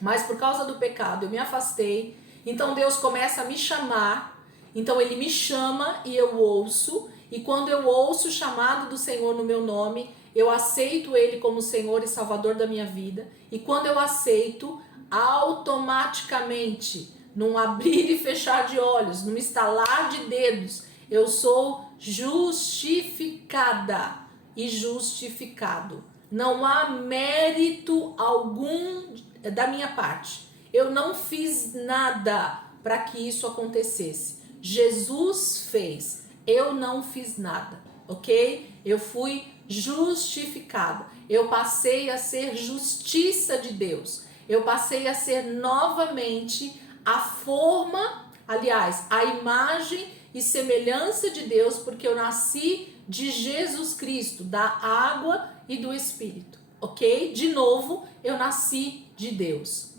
mas por causa do pecado eu me afastei. Então Deus começa a me chamar, então Ele me chama e eu ouço, e quando eu ouço o chamado do Senhor no meu nome, eu aceito Ele como Senhor e Salvador da minha vida, e quando eu aceito, automaticamente, num abrir e fechar de olhos, num estalar de dedos, eu sou justificada e justificado. Não há mérito algum da minha parte. Eu não fiz nada para que isso acontecesse. Jesus fez. Eu não fiz nada, ok? Eu fui justificada. Eu passei a ser justiça de Deus. Eu passei a ser novamente a forma, aliás, a imagem e semelhança de Deus, porque eu nasci de Jesus Cristo, da água e do Espírito, ok? De novo, eu nasci de Deus.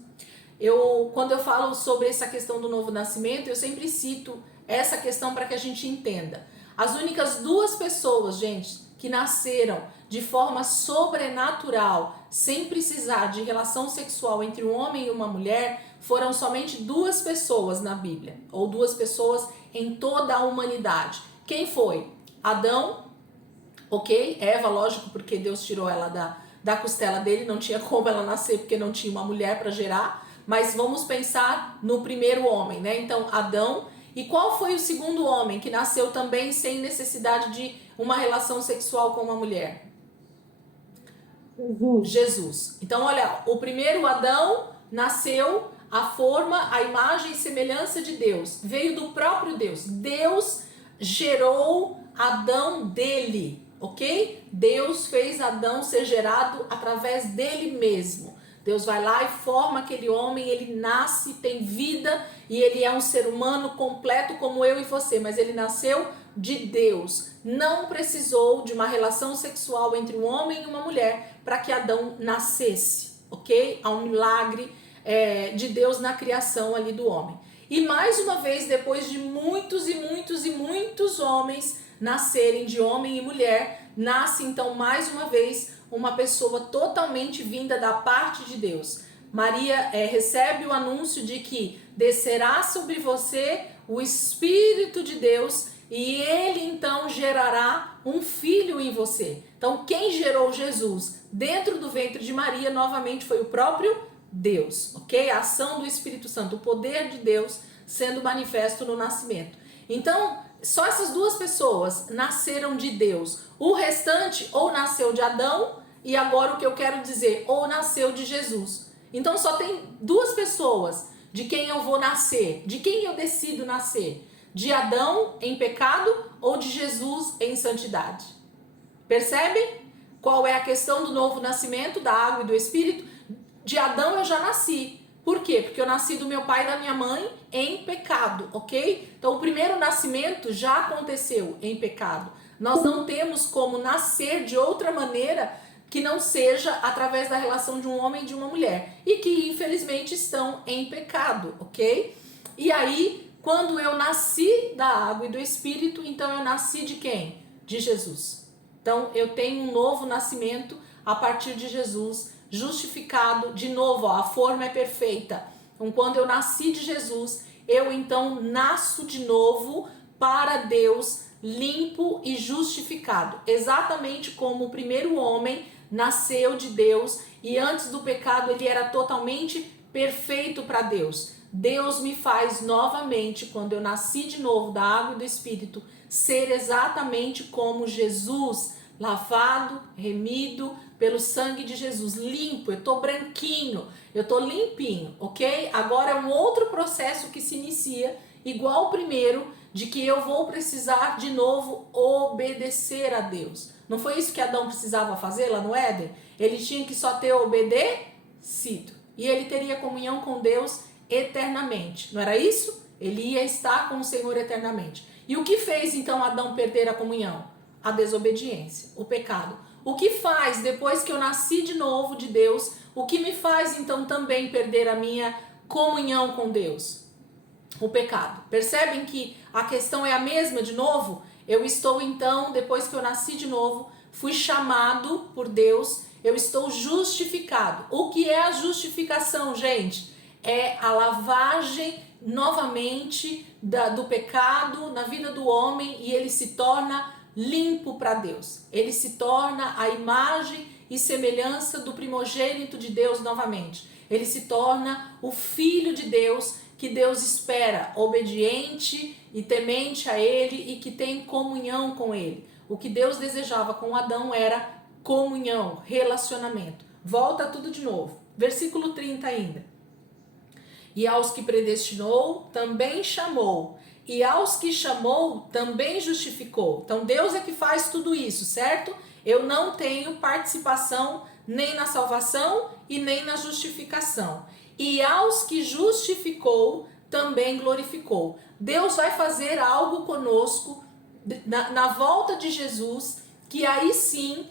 Quando eu falo sobre essa questão do novo nascimento, eu sempre cito essa questão para que a gente entenda. As únicas duas pessoas, gente, que nasceram de forma sobrenatural, sem precisar de relação sexual entre um homem e uma mulher, foram somente duas pessoas na Bíblia, ou duas pessoas em toda a humanidade. Quem foi? Adão, ok? Eva, lógico, porque Deus tirou ela da costela dele, não tinha como ela nascer porque não tinha uma mulher para gerar, mas vamos pensar no primeiro homem, né? Então, Adão. E qual foi o segundo homem que nasceu também sem necessidade de uma relação sexual com uma mulher? Jesus. Então, olha, o primeiro Adão nasceu a forma, a imagem e semelhança de Deus. Veio do próprio Deus. Deus gerou Adão dele, ok? Deus fez Adão ser gerado através dele mesmo. Deus vai lá e forma aquele homem, ele nasce, tem vida e ele é um ser humano completo como eu e você, mas ele nasceu de Deus. Não precisou de uma relação sexual entre um homem e uma mulher para que Adão nascesse, ok? Há um milagre de Deus na criação ali do homem. E mais uma vez, depois de muitos e muitos e muitos homens nascerem de homem e mulher, nasce então mais uma vez uma pessoa totalmente vinda da parte de Deus. Maria recebe o anúncio de que descerá sobre você o Espírito de Deus e ele então gerará um filho em você. Então quem gerou Jesus dentro do ventre de Maria novamente foi o próprio Deus, ok? A ação do Espírito Santo, o poder de Deus sendo manifesto no nascimento. Então, só essas duas pessoas nasceram de Deus. O restante ou nasceu de Adão e agora o que eu quero dizer, ou nasceu de Jesus. Então só tem duas pessoas de quem eu vou nascer, de quem eu decido nascer. De Adão em pecado ou de Jesus em santidade. Percebe? Qual é a questão do novo nascimento, da água e do Espírito? De Adão eu já nasci. Por quê? Porque eu nasci do meu pai e da minha mãe em pecado, ok? Então o primeiro nascimento já aconteceu em pecado. Nós não temos como nascer de outra maneira que não seja através da relação de um homem e de uma mulher. E que infelizmente estão em pecado, ok? E aí, quando eu nasci da água e do Espírito, então eu nasci de quem? De Jesus. Então eu tenho um novo nascimento a partir de Jesus, justificado, de novo, ó, a forma é perfeita. Então quando eu nasci de Jesus, eu então nasço de novo para Deus, limpo e justificado. Exatamente como o primeiro homem nasceu de Deus e antes do pecado ele era totalmente perfeito para Deus. Deus me faz novamente, quando eu nasci de novo da água e do Espírito, ser exatamente como Jesus, lavado, remido pelo sangue de Jesus, limpo, eu tô branquinho, eu tô limpinho, ok? Agora é um outro processo que se inicia, igual o primeiro, de que eu vou precisar de novo obedecer a Deus. Não foi isso que Adão precisava fazer lá no Éden? Ele tinha que só ter obedecido e ele teria comunhão com Deus eternamente, não era isso? Ele ia estar com o Senhor eternamente. E o que fez então Adão perder a comunhão? A desobediência, o pecado. O que faz depois que eu nasci de novo de Deus, o que me faz então também perder a minha comunhão com Deus? O pecado. Percebem que a questão é a mesma de novo? Eu estou então, depois que eu nasci de novo, fui chamado por Deus, eu estou justificado. O que é a justificação, gente? É a lavagem novamente do pecado na vida do homem e ele se torna limpo para Deus. Ele se torna a imagem e semelhança do primogênito de Deus novamente. Ele se torna o filho de Deus que Deus espera, obediente e temente a ele e que tem comunhão com ele. O que Deus desejava com Adão era comunhão, relacionamento. Volta tudo de novo. Versículo 30 ainda. E aos que predestinou, também chamou. E aos que chamou, também justificou. Então Deus é que faz tudo isso, certo? Eu não tenho participação nem na salvação e nem na justificação. E aos que justificou, também glorificou. Deus vai fazer algo conosco na volta de Jesus, que aí sim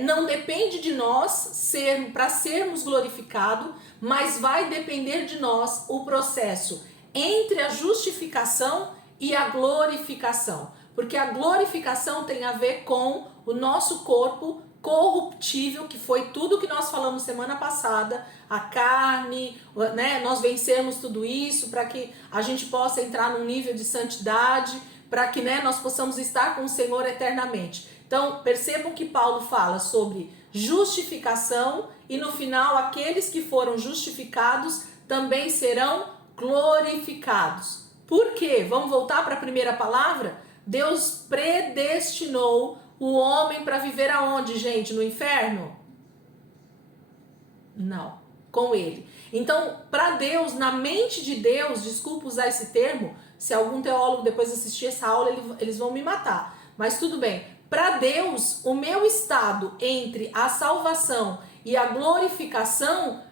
não depende de nós para sermos glorificados, mas vai depender de nós o processo entre a justificação e a glorificação. Porque a glorificação tem a ver com o nosso corpo corruptível, que foi tudo que nós falamos semana passada, a carne, né? Nós vencermos tudo isso para que a gente possa entrar num nível de santidade, para que, né, nós possamos estar com o Senhor eternamente. Então, percebam que Paulo fala sobre justificação e no final aqueles que foram justificados também serão glorificados. Por quê? Vamos voltar para a primeira palavra? Deus predestinou o homem para viver aonde, gente? No inferno? Não, com ele. Então, para Deus, na mente de Deus, desculpa usar esse termo, se algum teólogo depois assistir essa aula, eles vão me matar. Mas tudo bem. Para Deus, o meu estado entre a salvação e a glorificação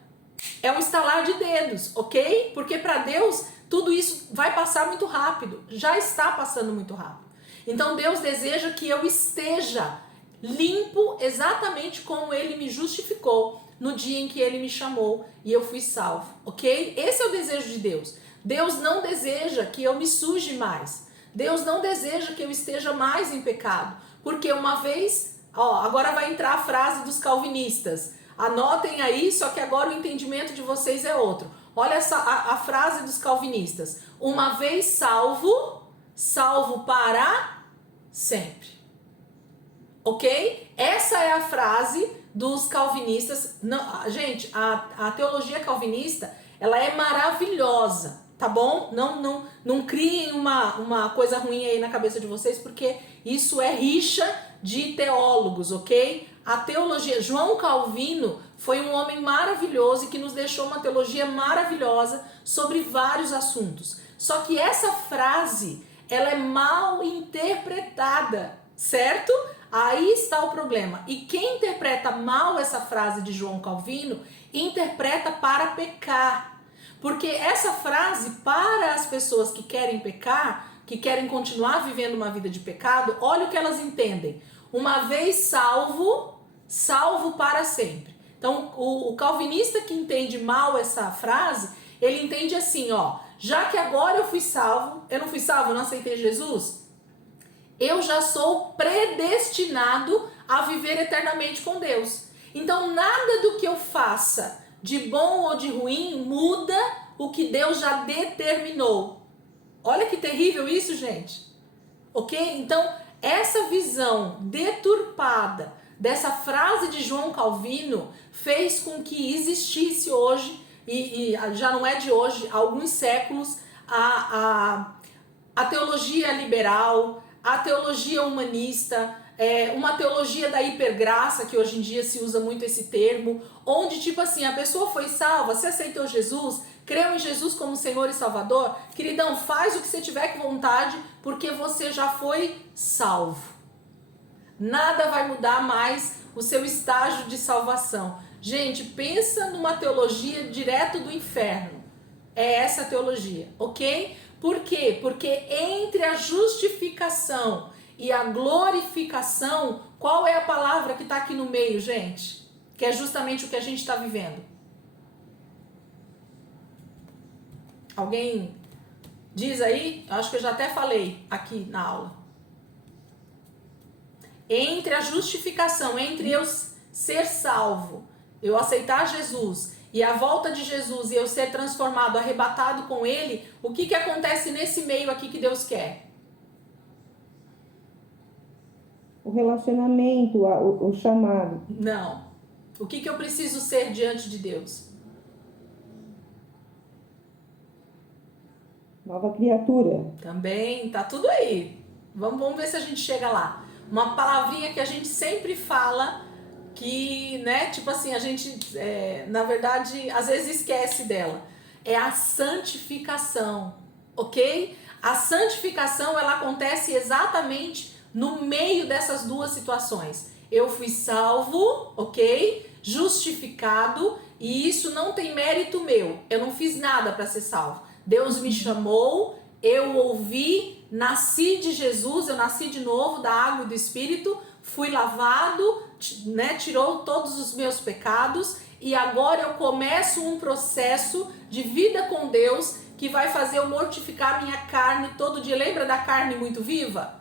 é um estalar de dedos, ok? Porque para Deus, tudo isso vai passar muito rápido. Já está passando muito rápido. Então Deus deseja que eu esteja limpo exatamente como Ele me justificou. no dia em que ele me chamou e eu fui salvo, ok? Esse é o desejo de Deus. Deus não deseja que eu me suje mais. Deus não deseja que eu esteja mais em pecado. Porque uma vez, ó, agora vai entrar a frase dos calvinistas. Anotem aí, só que agora o entendimento de vocês é outro. Olha a frase dos calvinistas. Uma vez salvo, salvo para sempre. Ok? Essa é a frase dos calvinistas. Não, gente, a teologia calvinista, ela é maravilhosa, tá bom? Não criem uma coisa ruim aí na cabeça de vocês, porque isso é rixa de teólogos, ok? A teologia, João Calvino foi um homem maravilhoso e que nos deixou uma teologia maravilhosa sobre vários assuntos. Só que essa frase, ela é mal interpretada, certo? Aí está o problema. E quem interpreta mal essa frase de João Calvino, interpreta para pecar. Porque essa frase, para as pessoas que querem pecar, que querem continuar vivendo uma vida de pecado, olha o que elas entendem. Uma vez salvo, salvo para sempre. Então, o calvinista que entende mal essa frase, ele entende assim, ó, já que agora eu fui salvo, eu não fui salvo, eu não aceitei Jesus, eu já sou predestinado a viver eternamente com Deus. Então, nada do que eu faça, de bom ou de ruim, muda o que Deus já determinou. Olha que terrível isso, gente. Ok? Então, essa visão deturpada dessa frase de João Calvino fez com que existisse hoje, e já não é de hoje, há alguns séculos, a teologia liberal, a teologia humanista, uma teologia da hipergraça, que hoje em dia se usa muito esse termo, onde tipo assim, a pessoa foi salva, você aceitou Jesus, creu em Jesus como Senhor e Salvador, queridão, faz o que você tiver com vontade, porque você já foi salvo. Nada vai mudar mais o seu estágio de salvação. Gente, pensa numa teologia direto do inferno. É essa a teologia, ok? Por quê? Porque entre a justificação e a glorificação, qual é a palavra que está aqui no meio, gente? Que é justamente o que a gente está vivendo. Alguém diz aí? Acho que eu já até falei aqui na aula. Entre a justificação, entre eu ser salvo, eu aceitar Jesus e a volta de Jesus e eu ser transformado, arrebatado com Ele, o que acontece nesse meio aqui que Deus quer? O relacionamento, o chamado. Não. O que eu preciso ser diante de Deus? Nova criatura. Também, tá tudo aí. Vamos ver se a gente chega lá. Uma palavrinha que a gente sempre fala que, né, tipo assim, a gente, na verdade, às vezes esquece dela. É a santificação, ok? A santificação, ela acontece exatamente no meio dessas duas situações. Eu fui salvo, ok? Justificado, e isso não tem mérito meu. Eu não fiz nada para ser salvo. Deus me chamou, eu ouvi, nasci de Jesus, eu nasci de novo da água e do Espírito, fui lavado, né, tirou todos os meus pecados e agora eu começo um processo de vida com Deus que vai fazer eu mortificar minha carne todo dia. Lembra da carne muito viva?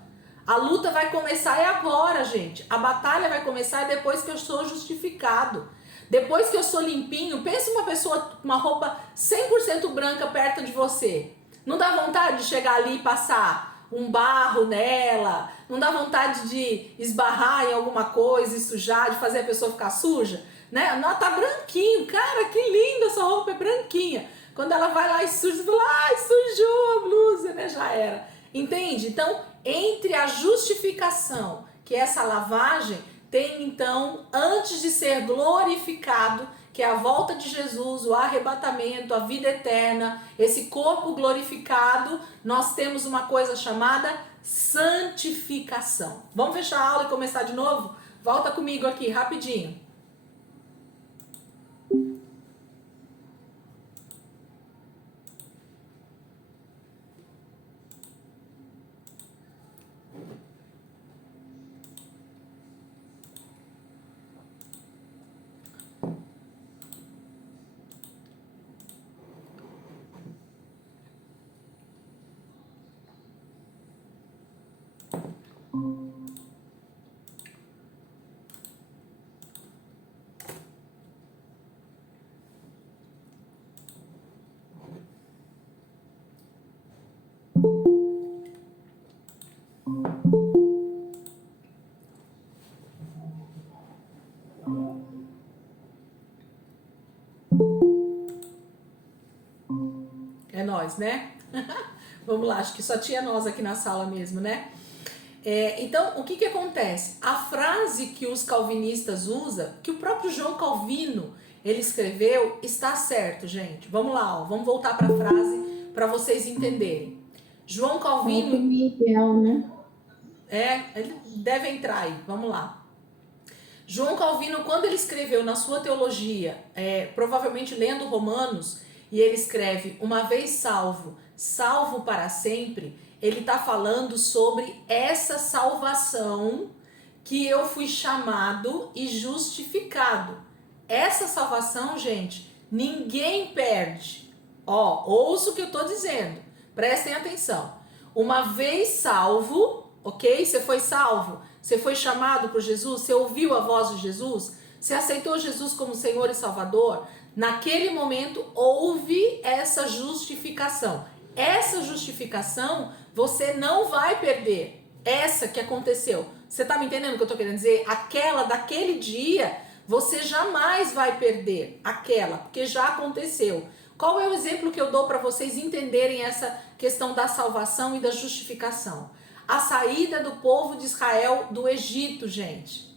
A luta vai começar agora, gente. A batalha vai começar depois que eu sou justificado. Depois que eu sou limpinho, pensa uma pessoa com uma roupa 100% branca perto de você. Não dá vontade de chegar ali e passar um barro nela? Não dá vontade de esbarrar em alguma coisa e sujar, de fazer a pessoa ficar suja? Né? Não, tá branquinho, cara, que linda, essa roupa é branquinha. Quando ela vai lá e suja, você fala, ai, sujou a blusa, né? Já era. Entende? Então, entre a justificação, que é essa lavagem, tem então, antes de ser glorificado, que é a volta de Jesus, o arrebatamento, a vida eterna, esse corpo glorificado, nós temos uma coisa chamada santificação. Vamos fechar a aula e começar de novo? Volta comigo aqui, rapidinho. É nós, né? Vamos lá, acho que só tinha nós aqui na sala mesmo, né? Então, o que que acontece? A frase que os calvinistas usam, que o próprio João Calvino, ele escreveu, está certo, gente. Vamos lá, ó, vamos voltar para a frase para vocês entenderem. João É o Calvino, Miguel, né? ele deve entrar aí, vamos lá. João Calvino, quando ele escreveu na sua teologia, provavelmente lendo Romanos, e ele escreve, uma vez salvo, salvo para sempre, ele está falando sobre essa salvação que eu fui chamado e justificado. Essa salvação, gente, ninguém perde. Ó, ouça o que eu estou dizendo, prestem atenção. Uma vez salvo, ok? Você foi salvo, você foi chamado por Jesus, você ouviu a voz de Jesus, você aceitou Jesus como Senhor e Salvador, naquele momento houve essa justificação. Essa justificação você não vai perder. Essa que aconteceu. Você tá me entendendo o que eu tô querendo dizer? Aquela daquele dia, você jamais vai perder aquela, porque já aconteceu. Qual é o exemplo que eu dou para vocês entenderem essa questão da salvação e da justificação? A saída do povo de Israel do Egito, gente.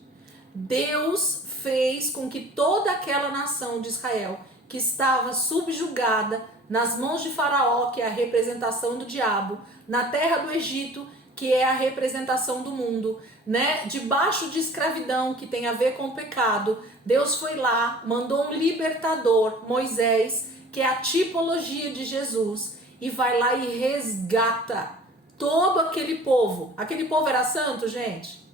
Deus fez com que toda aquela nação de Israel que estava subjugada nas mãos de Faraó, que é a representação do diabo, na terra do Egito, que é a representação do mundo, né? Debaixo de escravidão, que tem a ver com o pecado, Deus foi lá, mandou um libertador, Moisés, que é a tipologia de Jesus, e vai lá e resgata todo aquele povo. Aquele povo era santo, gente?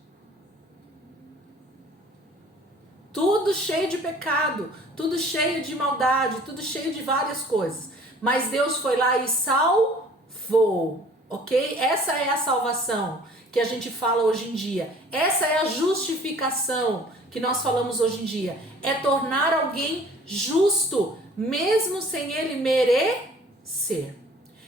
Tudo cheio de pecado, tudo cheio de maldade, tudo cheio de várias coisas. Mas Deus foi lá e salvou, ok? Essa é a salvação que a gente fala hoje em dia. Essa é a justificação que nós falamos hoje em dia. É tornar alguém justo, mesmo sem ele merecer.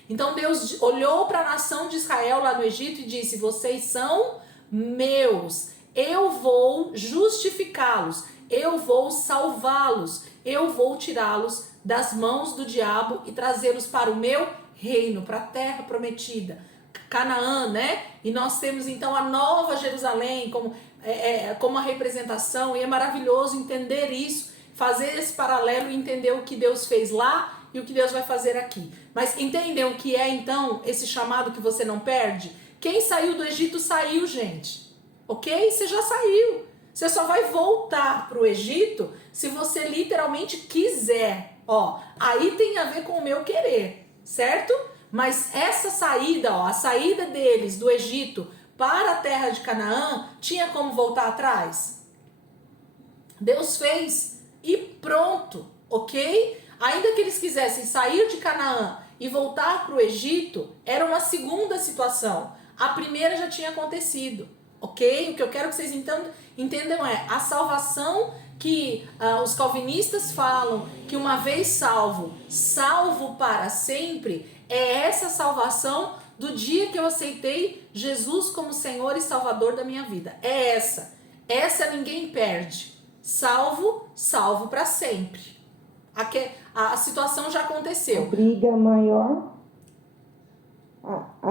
Então Deus olhou para a nação de Israel lá no Egito e disse: vocês são meus, eu vou justificá-los, eu vou salvá-los, eu vou tirá-los das mãos do diabo e trazê-los para o meu reino, para a terra prometida, Canaã, né? E nós temos então a nova Jerusalém como a representação, e é maravilhoso entender isso, fazer esse paralelo e entender o que Deus fez lá e o que Deus vai fazer aqui. Mas entendem o que é então esse chamado que você não perde? Quem saiu do Egito saiu, gente. Ok? Você já saiu. Você só vai voltar para o Egito se você literalmente quiser. Ó, aí tem a ver com o meu querer, certo? Mas essa saída, ó, a saída deles do Egito para a terra de Canaã, tinha como voltar atrás? Deus fez e pronto, ok? Ainda que eles quisessem sair de Canaã e voltar para o Egito, era uma segunda situação. A primeira já tinha acontecido, ok? O que eu quero que vocês entendam é a salvação que os calvinistas falam, que uma vez salvo, salvo para sempre, é essa salvação do dia que eu aceitei Jesus como Senhor e Salvador da minha vida. É essa. Essa ninguém perde. Salvo, salvo para sempre. A situação já aconteceu. A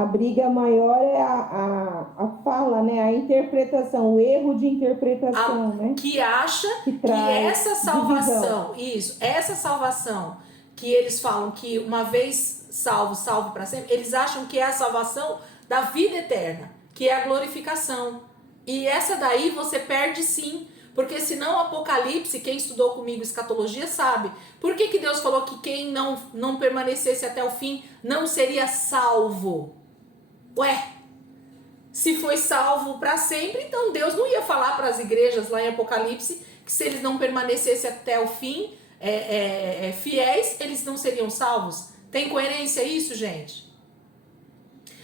briga maior é a fala, né? A interpretação, o erro de interpretação, né? Que acha que essa salvação, essa salvação que eles falam que uma vez salvo, salvo para sempre, eles acham que é a salvação da vida eterna, que é a glorificação. E essa daí você perde sim. Porque senão o Apocalipse, quem estudou comigo escatologia sabe. Por que Deus falou que quem não permanecesse até o fim não seria salvo? Ué, se foi salvo para sempre, então Deus não ia falar para as igrejas lá em Apocalipse que se eles não permanecessem até o fim fiéis, eles não seriam salvos? Tem coerência isso, gente?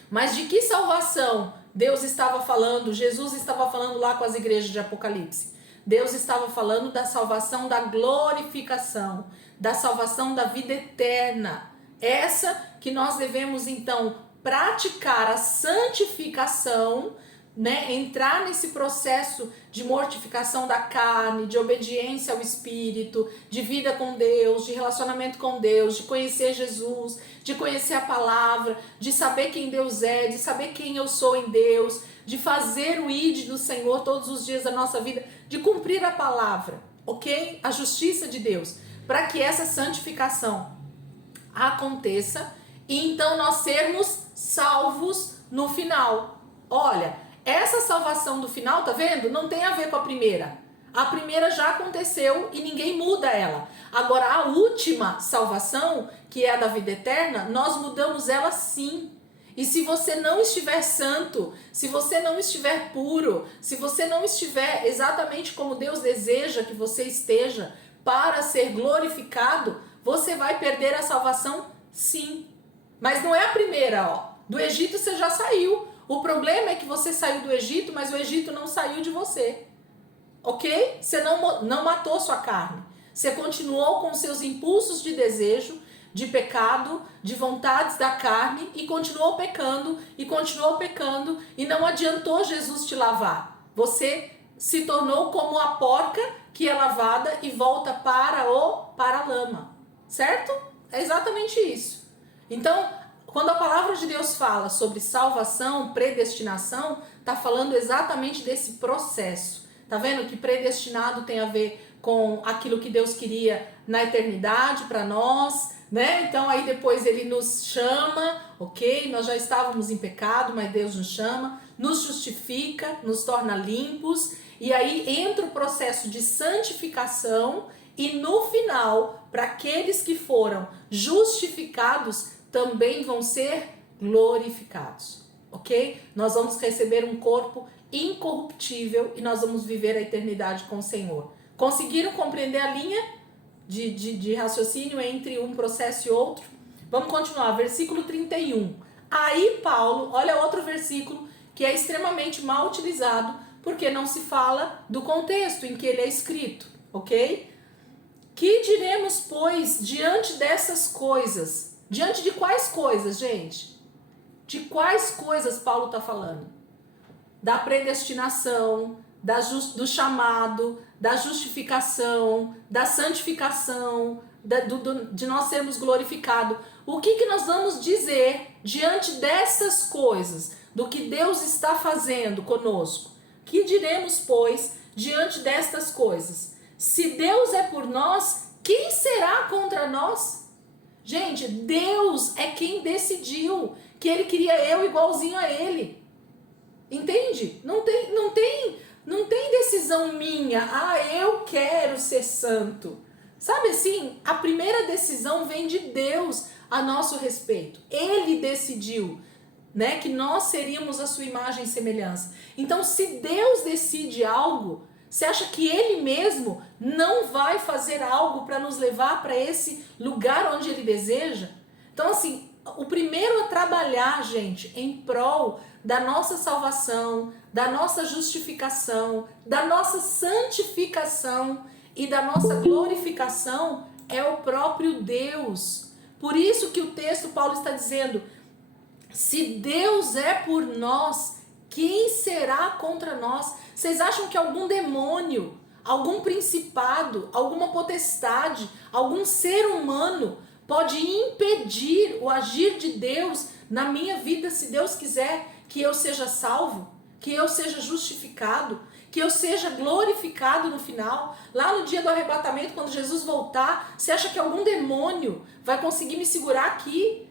Mas de que salvação Deus estava falando, Jesus estava falando lá com as igrejas de Apocalipse. Deus estava falando da salvação, da glorificação, da salvação da vida eterna. Essa que nós devemos então praticar a santificação, né? Entrar nesse processo de mortificação da carne, de obediência ao Espírito, de vida com Deus, de relacionamento com Deus, de conhecer Jesus, de conhecer a palavra, de saber quem Deus é, de saber quem eu sou em Deus, de fazer o ID do Senhor todos os dias da nossa vida, de cumprir a palavra, ok? A justiça de Deus, para que essa santificação aconteça e então nós sermos salvos no final. Olha, essa salvação do final, tá vendo? Não tem a ver com a primeira. A primeira já aconteceu e ninguém muda ela. Agora, a última salvação, que é a da vida eterna, nós mudamos ela sim. E se você não estiver santo, se você não estiver puro, se você não estiver exatamente como Deus deseja que você esteja para ser glorificado, você vai perder a salvação sim. Mas não é a primeira, ó. Do Egito você já saiu. O problema é que você saiu do Egito, mas o Egito não saiu de você. Ok? Você não matou sua carne. Você continuou com seus impulsos de desejo, de pecado, de vontades da carne e continuou pecando, e não adiantou Jesus te lavar. Você se tornou como a porca que é lavada e volta para a lama. Certo? É exatamente isso. Então, quando a palavra de Deus fala sobre salvação, predestinação, está falando exatamente desse processo. Tá vendo que predestinado tem a ver com aquilo que Deus queria na eternidade para nós, né? Então aí depois ele nos chama, ok? Nós já estávamos em pecado, mas Deus nos chama, nos justifica, nos torna limpos, e aí entra o processo de santificação, e no final, para aqueles que foram justificados, também vão ser glorificados, ok? Nós vamos receber um corpo incorruptível e nós vamos viver a eternidade com o Senhor. Conseguiram compreender a linha de raciocínio entre um processo e outro? Vamos continuar, versículo 31. Aí Paulo, olha outro versículo que é extremamente mal utilizado, porque não se fala do contexto em que ele é escrito, ok? Que diremos, pois, diante dessas coisas? Diante de quais coisas, gente? De quais coisas Paulo está falando? Da predestinação, do chamado, da justificação, da santificação, de nós sermos glorificados. O que nós vamos dizer diante dessas coisas, do que Deus está fazendo conosco? Que diremos, pois, diante destas coisas? Se Deus é por nós, quem será contra nós? Gente, Deus é quem decidiu que ele queria eu igualzinho a ele. Entende? Não tem decisão minha. Ah, eu quero ser santo. Sabe assim? A primeira decisão vem de Deus a nosso respeito. Ele decidiu, né, que nós seríamos a sua imagem e semelhança. Então, se Deus decide algo, você acha que ele mesmo não vai fazer algo para nos levar para esse lugar onde ele deseja? Então, assim, o primeiro a trabalhar, gente, em prol da nossa salvação, da nossa justificação, da nossa santificação e da nossa glorificação é o próprio Deus. Por isso que o texto Paulo está dizendo: se Deus é por nós, quem será contra nós? Vocês acham que algum demônio, algum principado, alguma potestade, algum ser humano pode impedir o agir de Deus na minha vida, se Deus quiser que eu seja salvo, que eu seja justificado, que eu seja glorificado no final? Lá no dia do arrebatamento, quando Jesus voltar, você acha que algum demônio vai conseguir me segurar aqui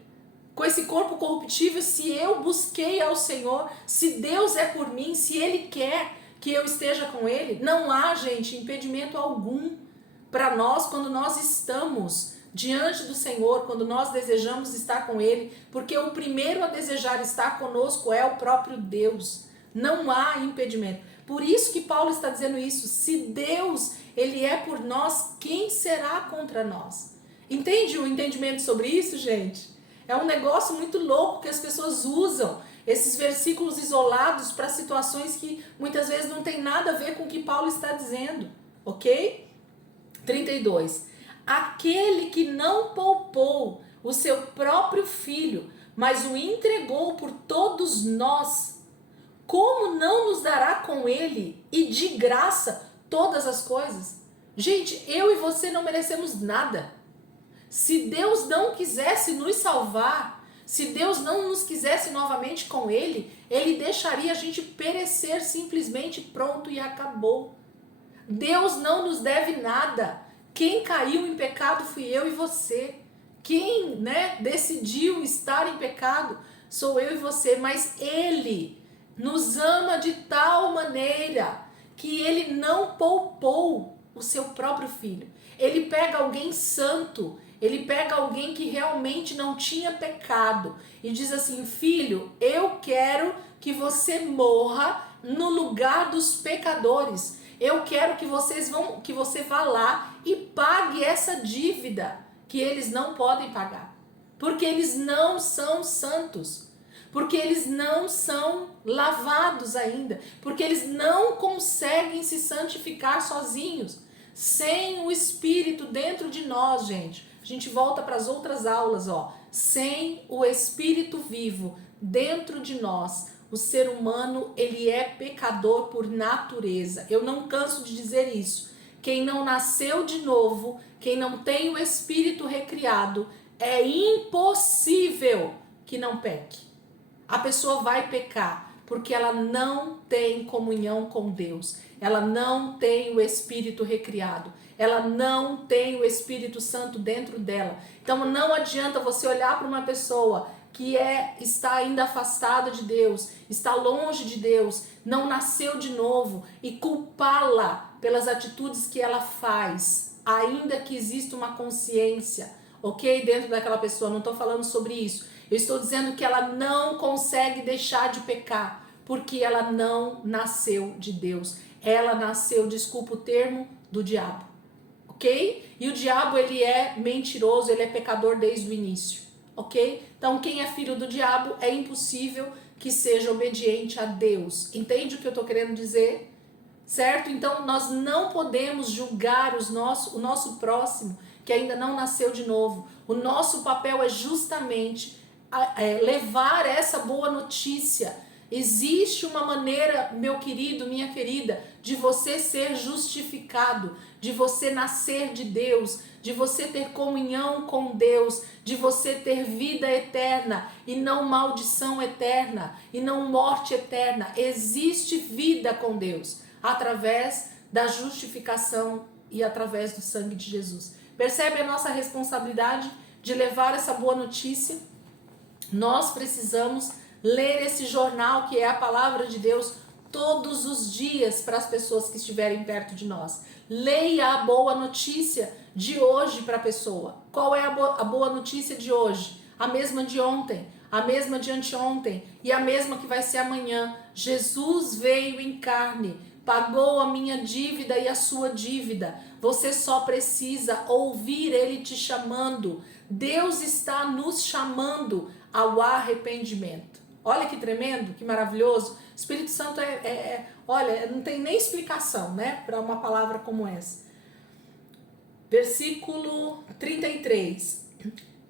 com esse corpo corruptível, se eu busquei ao Senhor, se Deus é por mim, se Ele quer que eu esteja com Ele? Não há, gente, impedimento algum para nós quando nós estamos diante do Senhor, quando nós desejamos estar com Ele, porque o primeiro a desejar estar conosco é o próprio Deus. Não há impedimento. Por isso que Paulo está dizendo isso: se Deus, Ele é por nós, quem será contra nós? Entende o entendimento sobre isso, gente? É um negócio muito louco que as pessoas usam. esses versículos isolados para situações que muitas vezes não tem nada a ver com o que Paulo está dizendo, ok? 32. Aquele que não poupou o seu próprio filho, mas o entregou por todos nós, como não nos dará com ele e de graça todas as coisas? Gente, eu e você não merecemos nada. Se Deus não quisesse nos salvar, se Deus não nos quisesse novamente com ele, ele deixaria a gente perecer simplesmente, pronto, e acabou. Deus não nos deve nada. Quem caiu em pecado fui eu e você. Quem, decidiu estar em pecado sou eu e você, mas ele nos ama de tal maneira que ele não poupou o seu próprio filho. Ele pega alguém santo, ele pega alguém que realmente não tinha pecado e diz assim: filho, eu quero que você morra no lugar dos pecadores. Eu quero que você vá lá e pague essa dívida que eles não podem pagar, porque eles não são santos, porque eles não são lavados ainda, porque eles não conseguem se santificar sozinhos, sem o Espírito dentro de nós, gente. A gente volta para as outras aulas, sem o Espírito vivo dentro de nós, o ser humano, ele é pecador por natureza. Eu não canso de dizer isso. Quem não nasceu de novo, quem não tem o Espírito recriado, é impossível que não peque. A pessoa vai pecar porque ela não tem comunhão com Deus. Ela não tem o Espírito recriado. Ela não tem o Espírito Santo dentro dela. Então não adianta você olhar para uma pessoa que está ainda afastada de Deus, está longe de Deus, não nasceu de novo e culpá-la pelas atitudes que ela faz, ainda que exista uma consciência, ok? Dentro daquela pessoa, não estou falando sobre isso. Eu estou dizendo que ela não consegue deixar de pecar, porque ela não nasceu de Deus. Ela nasceu, desculpa o termo, do diabo, ok? E o diabo, ele é mentiroso, ele é pecador desde o início, ok? Então, quem é filho do diabo é impossível que seja obediente a Deus. Entende o que eu estou querendo dizer? Certo? Então, nós não podemos julgar o nosso próximo que ainda não nasceu de novo. O nosso papel é justamente levar essa boa notícia. Existe uma maneira, meu querido, minha querida, de você ser justificado, de você nascer de Deus, de você ter comunhão com Deus, de você ter vida eterna e não maldição eterna e não morte eterna. Existe vida com Deus através da justificação e através do sangue de Jesus. Percebe a nossa responsabilidade de levar essa boa notícia? Nós precisamos ler esse jornal que é a palavra de Deus todos os dias para as pessoas que estiverem perto de nós. Leia a boa notícia de hoje para a pessoa. Qual é a boa notícia de hoje? A mesma de ontem, a mesma de anteontem e a mesma que vai ser amanhã. Jesus veio em carne, pagou a minha dívida e a sua dívida. Você só precisa ouvir ele te chamando. Deus está nos chamando ao arrependimento. Olha que tremendo, que maravilhoso. O Espírito Santo olha, não tem nem explicação, para uma palavra como essa. Versículo 33.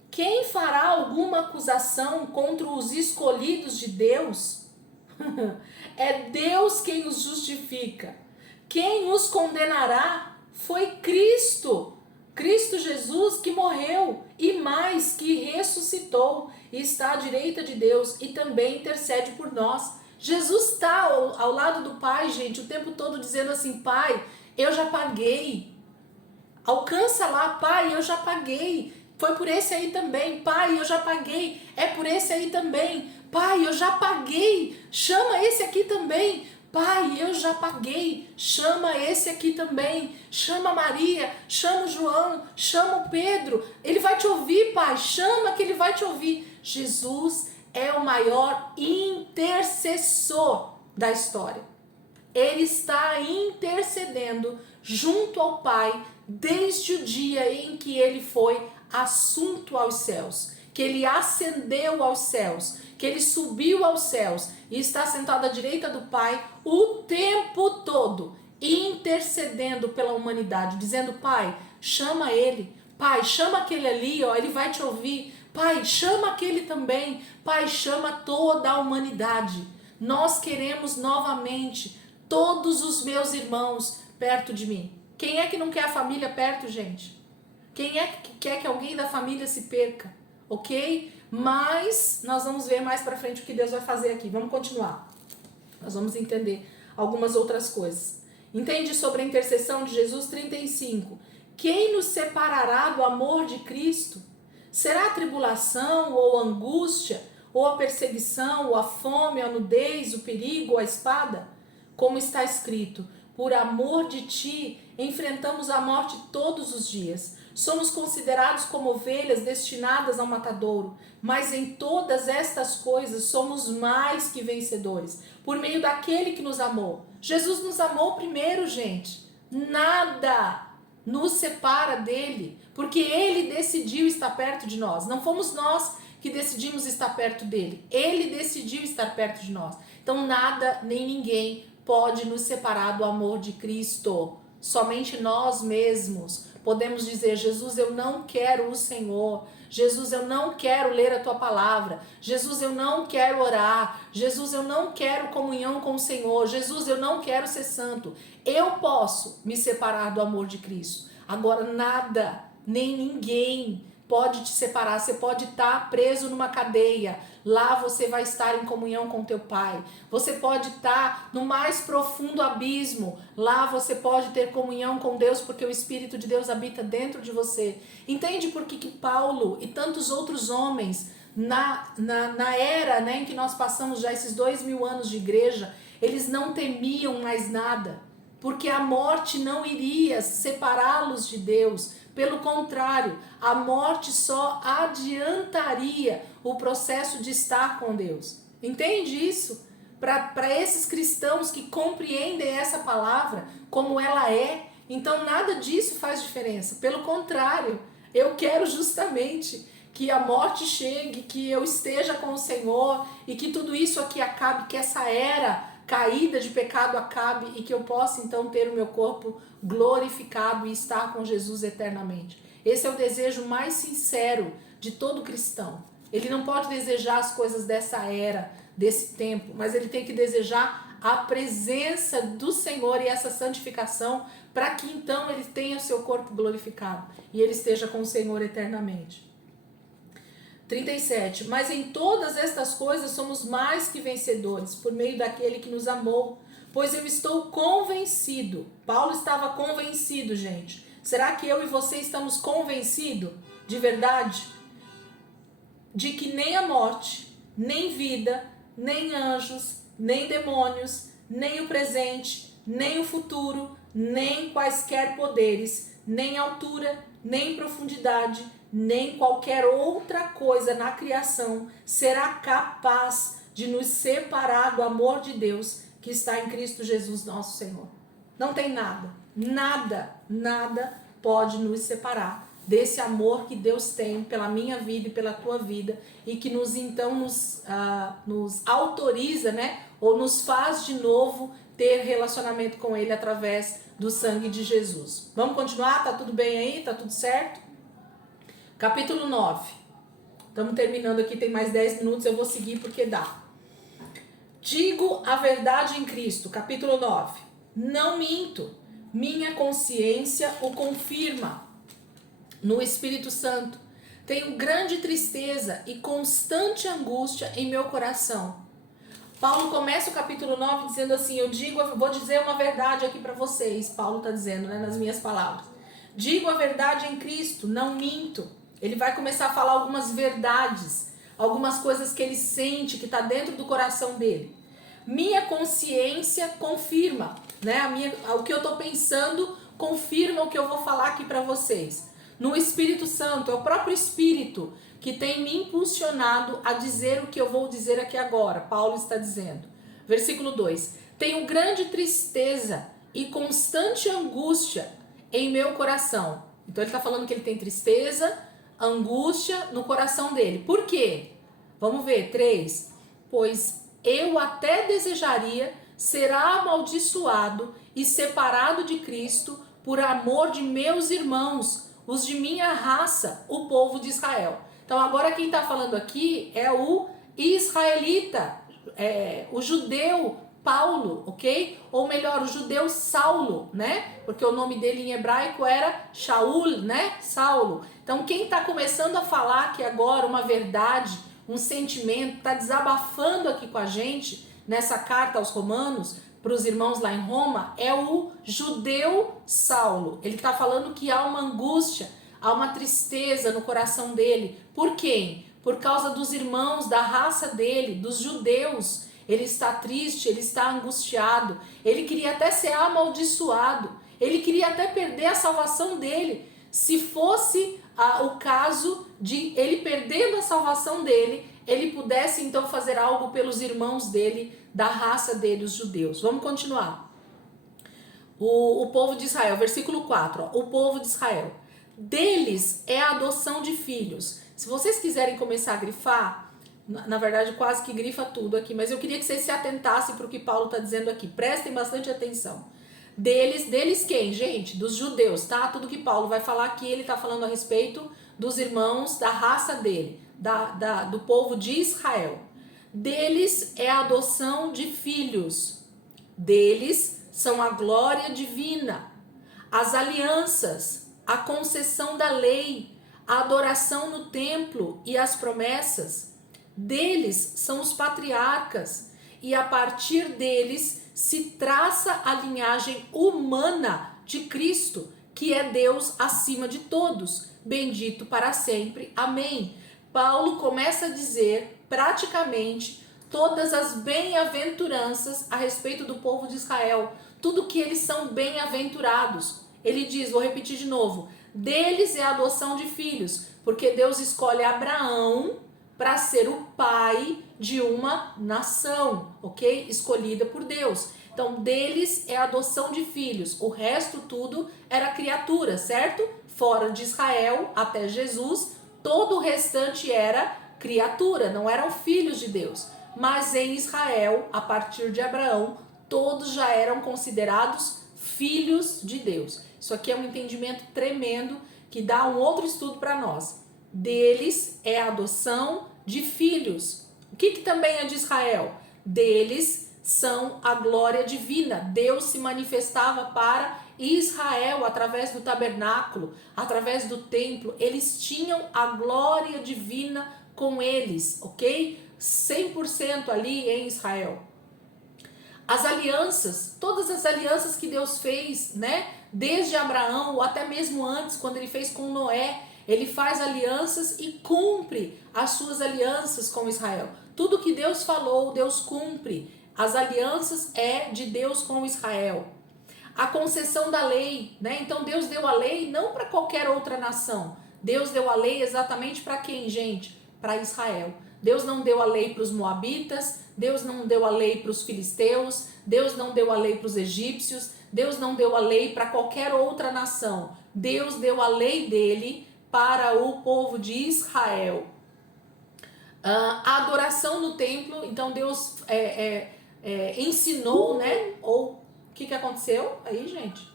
Quem fará alguma acusação contra os escolhidos de Deus? É Deus quem os justifica. Quem os condenará foi Cristo. Cristo Jesus, que morreu e mais, que ressuscitou e está à direita de Deus e também intercede por nós. Jesus está ao lado do Pai, gente, o tempo todo dizendo assim: Pai, eu já paguei. Alcança lá, Pai, eu já paguei. Foi por esse aí também. Pai, eu já paguei. É por esse aí também. Pai, eu já paguei. Chama esse aqui também. Pai, eu já paguei, chama esse aqui também, chama Maria, chama o João, chama o Pedro, ele vai te ouvir, Pai, chama que ele vai te ouvir. Jesus é o maior intercessor da história. Ele está intercedendo junto ao Pai desde o dia em que ele foi assunto aos céus. que ele ascendeu aos céus, que ele subiu aos céus e está sentado à direita do Pai o tempo todo, intercedendo pela humanidade, dizendo: Pai, chama ele, Pai, chama aquele ali, ó, ele vai te ouvir, Pai, chama aquele também, Pai, chama toda a humanidade. Nós queremos novamente todos os meus irmãos perto de mim. Quem é que não quer a família perto, gente? Quem é que quer que alguém da família se perca? Ok? Mas nós vamos ver mais pra frente o que Deus vai fazer aqui. Vamos continuar. Nós vamos entender algumas outras coisas. Entende sobre a intercessão de Jesus? 35. Quem nos separará do amor de Cristo? Será a tribulação ou a angústia, ou a perseguição, ou a fome, a nudez, o perigo, ou a espada? Como está escrito: por amor de ti, enfrentamos a morte todos os dias. Somos considerados como ovelhas destinadas ao matadouro, mas em todas estas coisas somos mais que vencedores, por meio daquele que nos amou. Jesus nos amou primeiro, gente. Nada nos separa dele, porque ele decidiu estar perto de nós. Não fomos nós que decidimos estar perto dele. Ele decidiu estar perto de nós. Então nada nem ninguém pode nos separar do amor de Cristo. Somente nós mesmos podemos dizer: Jesus, eu não quero o Senhor. Jesus, eu não quero ler a tua palavra. Jesus, eu não quero orar. Jesus, eu não quero comunhão com o Senhor. Jesus, eu não quero ser santo. Eu posso me separar do amor de Cristo. Agora nada, nem ninguém pode te separar. Você pode estar preso numa cadeia. Lá você vai estar em comunhão com teu Pai. Você pode estar no mais profundo abismo. Lá você pode ter comunhão com Deus, porque o Espírito de Deus habita dentro de você. Entende por que Paulo e tantos outros homens, na era, né, em que nós passamos já esses 2000 anos de igreja, eles não temiam mais nada? Porque a morte não iria separá-los de Deus. Pelo contrário, a morte só adiantaria o processo de estar com Deus. Entende isso? Para esses cristãos que compreendem essa palavra como ela é, então nada disso faz diferença. Pelo contrário, eu quero justamente que a morte chegue, que eu esteja com o Senhor e que tudo isso aqui acabe, que essa era caída de pecado acabe e que eu possa então ter o meu corpo glorificado e estar com Jesus eternamente. Esse é o desejo mais sincero de todo cristão. Ele não pode desejar as coisas dessa era, desse tempo, mas ele tem que desejar a presença do Senhor e essa santificação para que então ele tenha o seu corpo glorificado e ele esteja com o Senhor eternamente. 37. Mas em todas estas coisas somos mais que vencedores, por meio daquele que nos amou. Pois eu estou convencido. Paulo estava convencido, gente. Será que eu e você estamos convencidos de verdade? De que nem a morte, nem vida, nem anjos, nem demônios, nem o presente, nem o futuro, nem quaisquer poderes, nem altura, nem profundidade, nem qualquer outra coisa na criação será capaz de nos separar do amor de Deus que está em Cristo Jesus nosso Senhor. Não tem nada, nada pode nos separar desse amor que Deus tem pela minha vida e pela tua vida e que nos então nos autoriza, né, ou nos faz de novo ter relacionamento com Ele através do sangue de Jesus. Vamos continuar? Tá tudo bem aí? Tá tudo certo? Capítulo 9. Estamos terminando aqui, tem mais 10 minutos, eu vou seguir porque dá. Digo a verdade em Cristo, capítulo 9. Não minto, minha consciência o confirma. No Espírito Santo, tenho grande tristeza e constante angústia em meu coração. Paulo começa o capítulo 9 dizendo assim, vou dizer uma verdade aqui para vocês, Paulo está dizendo, né, nas minhas palavras. Digo a verdade em Cristo, não minto. Ele vai começar a falar algumas verdades, algumas coisas que ele sente, que está dentro do coração dele. Minha consciência confirma, né? O que eu estou pensando confirma o que eu vou falar aqui para vocês. No Espírito Santo, é o próprio Espírito que tem me impulsionado a dizer o que eu vou dizer aqui agora. Paulo está dizendo. Versículo 2. Tenho grande tristeza e constante angústia em meu coração. Então ele está falando que ele tem tristeza, angústia no coração dele. Por quê? Vamos ver, 3. Pois eu até desejaria ser amaldiçoado e separado de Cristo por amor de meus irmãos, os de minha raça, o povo de Israel. Então agora quem está falando aqui é o israelita, o judeu Paulo, ok? Ou melhor, o judeu Saulo, né? Porque o nome dele em hebraico era Shaul, né? Saulo. Então quem está começando a falar aqui agora uma verdade, um sentimento, está desabafando aqui com a gente nessa carta aos Romanos, para os irmãos lá em Roma, é o judeu Saulo. Ele está falando que há uma angústia, há uma tristeza no coração dele. Por quem? Por causa dos irmãos da raça dele, dos judeus. Ele está triste, ele está angustiado, ele queria até ser amaldiçoado, ele queria até perder a salvação dele. Se fosse o caso de ele perdendo a salvação dele, ele pudesse então fazer algo pelos irmãos dele, da raça dele, os judeus. Vamos continuar. O povo de Israel, versículo 4, ó, o povo de Israel. Deles é a adoção de filhos. Se vocês quiserem começar a grifar, na verdade quase que grifa tudo aqui, mas eu queria que vocês se atentassem para o que Paulo está dizendo aqui. Prestem bastante atenção. Deles quem, gente? Dos judeus, tá? Tudo que Paulo vai falar aqui, ele está falando a respeito dos irmãos da raça dele, do povo de Israel. Deles é a adoção de filhos. Deles são a glória divina, as alianças, a concessão da lei, a adoração no templo e as promessas. Deles são os patriarcas, e a partir deles se traça a linhagem humana de Cristo, que é Deus acima de todos, bendito para sempre. Amém. Paulo começa a dizer praticamente todas as bem-aventuranças a respeito do povo de Israel, tudo que eles são bem-aventurados. Ele diz, vou repetir de novo, deles é a adoção de filhos, porque Deus escolhe Abraão para ser o pai de uma nação, ok? Escolhida por Deus. Então, deles é a adoção de filhos. O resto tudo era criatura, certo? Fora de Israel, até Jesus, todo o restante era criatura, não eram filhos de Deus. Mas em Israel, a partir de Abraão, todos já eram considerados filhos de Deus. Isso aqui é um entendimento tremendo que dá um outro estudo para nós. Deles é a adoção de filhos. O que também é de Israel? Deles são a glória divina. Deus se manifestava para Israel através do tabernáculo, através do templo. Eles tinham a glória divina com eles, ok? 100% ali em Israel. As alianças, todas as alianças que Deus fez, né? Desde Abraão ou até mesmo antes, quando ele fez com Noé, ele faz alianças e cumpre as suas alianças com Israel. Tudo que Deus falou, Deus cumpre. As alianças é de Deus com Israel. A concessão da lei, né? Então Deus deu a lei não para qualquer outra nação. Deus deu a lei exatamente para quem, gente? Para Israel. Deus não deu a lei para os moabitas, Deus não deu a lei para os filisteus, Deus não deu a lei para os egípcios, Deus não deu a lei para qualquer outra nação. Deus deu a lei dele para o povo de Israel. A adoração no templo, então Deus ensinou, né? Ou o que aconteceu aí, gente?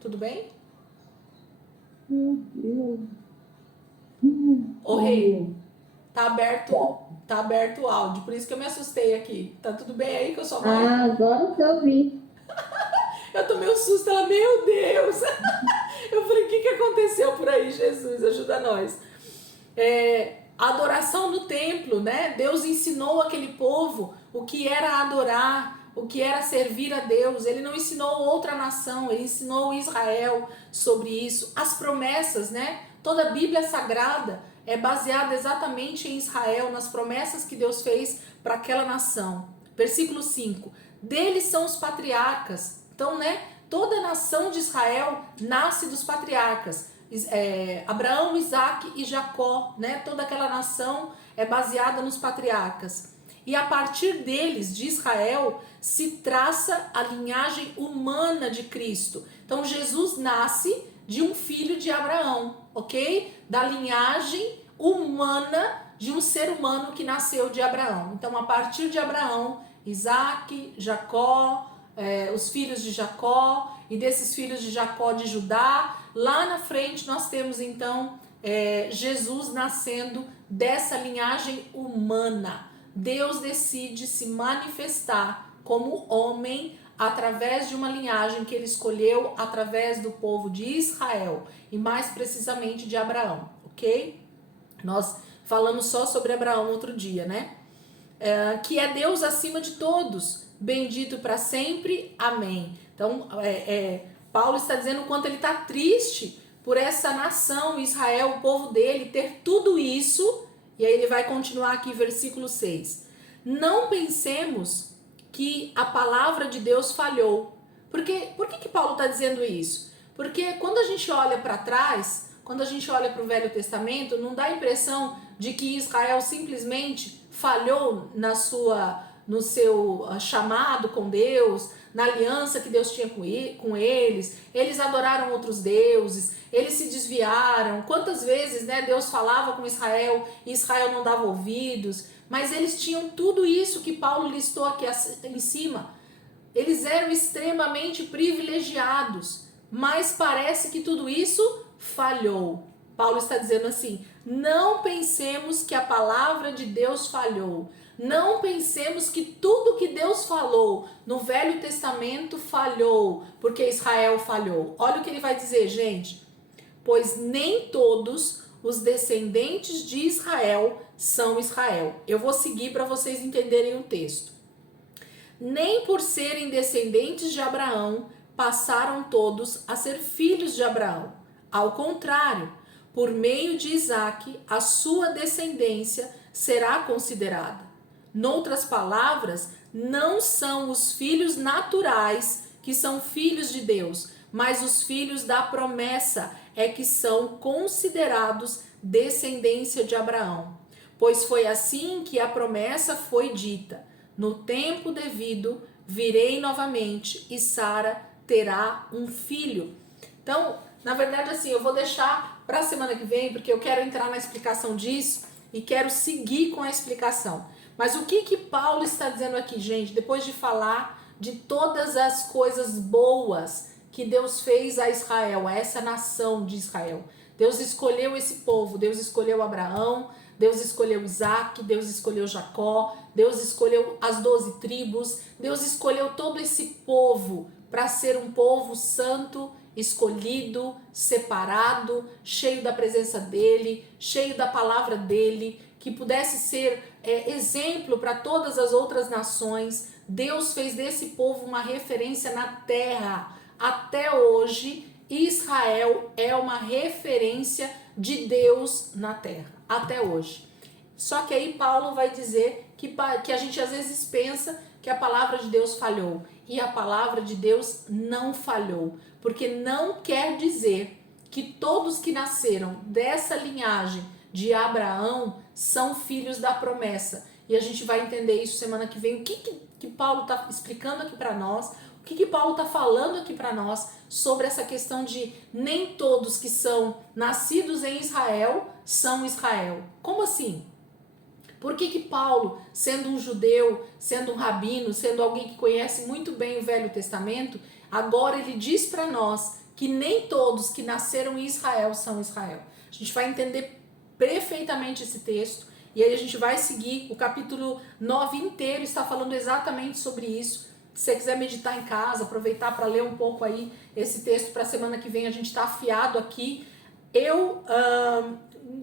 Tudo bem? Ô rei, tá aberto o áudio, por isso que eu me assustei aqui. Tá tudo bem aí com a sua mãe? Agora que eu vi. Eu tomei um susto, ela, meu Deus! Eu falei, o que aconteceu por aí, Jesus? Ajuda nós. Adoração no templo, né? Deus ensinou aquele povo o que era adorar, o que era servir a Deus. Ele não ensinou outra nação, ele ensinou Israel sobre isso. As promessas, né? Toda a Bíblia Sagrada é baseada exatamente em Israel, nas promessas que Deus fez para aquela nação. Versículo 5. Deles são os patriarcas. Então, né? Toda a nação de Israel nasce dos patriarcas. Abraão, Isaac e Jacó, né? Toda aquela nação é baseada nos patriarcas. E a partir deles, de Israel, se traça a linhagem humana de Cristo. Então Jesus nasce de um filho de Abraão, ok? Da linhagem humana de um ser humano que nasceu de Abraão. Então, a partir de Abraão, Isaac, Jacó, os filhos de Jacó, e desses filhos de Jacó de Judá, lá na frente nós temos então Jesus nascendo dessa linhagem humana. Deus decide se manifestar como homem através de uma linhagem que ele escolheu através do povo de Israel e mais precisamente de Abraão, ok? Nós falamos só sobre Abraão outro dia, né? Que é Deus acima de todos, bendito para sempre, amém. Então, Paulo está dizendo o quanto ele está triste por essa nação, Israel, o povo dele, ter tudo isso, e aí ele vai continuar aqui, versículo 6. Não pensemos que a palavra de Deus falhou. Por que Paulo está dizendo isso? Porque quando a gente olha para trás, quando a gente olha para o Velho Testamento, não dá a impressão de que Israel simplesmente falhou no seu chamado com Deus, na aliança que Deus tinha com eles. Eles adoraram outros deuses, eles se desviaram. Quantas vezes, né, Deus falava com Israel e Israel não dava ouvidos, mas eles tinham tudo isso que Paulo listou aqui em cima. Eles eram extremamente privilegiados, mas parece que tudo isso falhou. Paulo está dizendo assim: não pensemos que a palavra de Deus falhou. Não pensemos que tudo que Deus falou no Velho Testamento falhou, porque Israel falhou. Olha o que ele vai dizer, gente. Pois nem todos os descendentes de Israel são Israel. Eu vou seguir para vocês entenderem o texto. Nem por serem descendentes de Abraão passaram todos a ser filhos de Abraão. Ao contrário, por meio de Isaque, a sua descendência será considerada. Noutras palavras, não são os filhos naturais que são filhos de Deus, mas os filhos da promessa é que são considerados descendência de Abraão. Pois foi assim que a promessa foi dita: no tempo devido virei novamente e Sara terá um filho. Então, na verdade, assim, eu vou deixar para a semana que vem, porque eu quero entrar na explicação disso e quero seguir com a explicação. Mas o que Paulo está dizendo aqui, gente, depois de falar de todas as coisas boas que Deus fez a Israel, a essa nação de Israel? Deus escolheu esse povo, Deus escolheu Abraão, Deus escolheu Isaac, Deus escolheu Jacó, Deus escolheu as 12 tribos, Deus escolheu todo esse povo para ser um povo santo, escolhido, separado, cheio da presença dele, cheio da palavra dele, que pudesse ser exemplo para todas as outras nações. Deus fez desse povo uma referência na terra. Até hoje, Israel é uma referência de Deus na terra, até hoje. Só que aí Paulo vai dizer que a gente às vezes pensa que a palavra de Deus falhou, e a palavra de Deus não falhou, porque não quer dizer que todos que nasceram dessa linhagem de Abraão são filhos da promessa. E a gente vai entender isso semana que vem, o que Paulo está explicando aqui para nós, o que Paulo está falando aqui para nós sobre essa questão de nem todos que são nascidos em Israel são Israel. Como assim? Por que Paulo, sendo um judeu, sendo um rabino, sendo alguém que conhece muito bem o Velho Testamento, agora ele diz para nós que nem todos que nasceram em Israel são Israel? A gente vai entender perfeitamente esse texto e aí a gente vai seguir. O capítulo 9 inteiro está falando exatamente sobre isso. Se você quiser meditar em casa, aproveitar para ler um pouco aí esse texto para a semana que vem, a gente está afiado aqui. Eu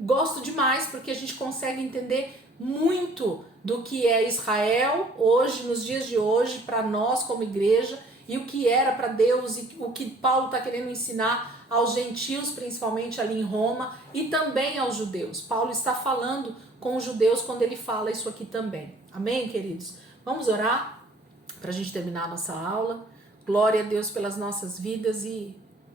gosto demais porque a gente consegue entender muito do que é Israel hoje, nos dias de hoje, para nós como igreja, e o que era para Deus e o que Paulo está querendo ensinar aos gentios, principalmente ali em Roma, e também aos judeus. Paulo está falando com os judeus quando ele fala isso aqui também. Amém, queridos? Vamos orar para a gente terminar a nossa aula. Glória a Deus pelas nossas vidas e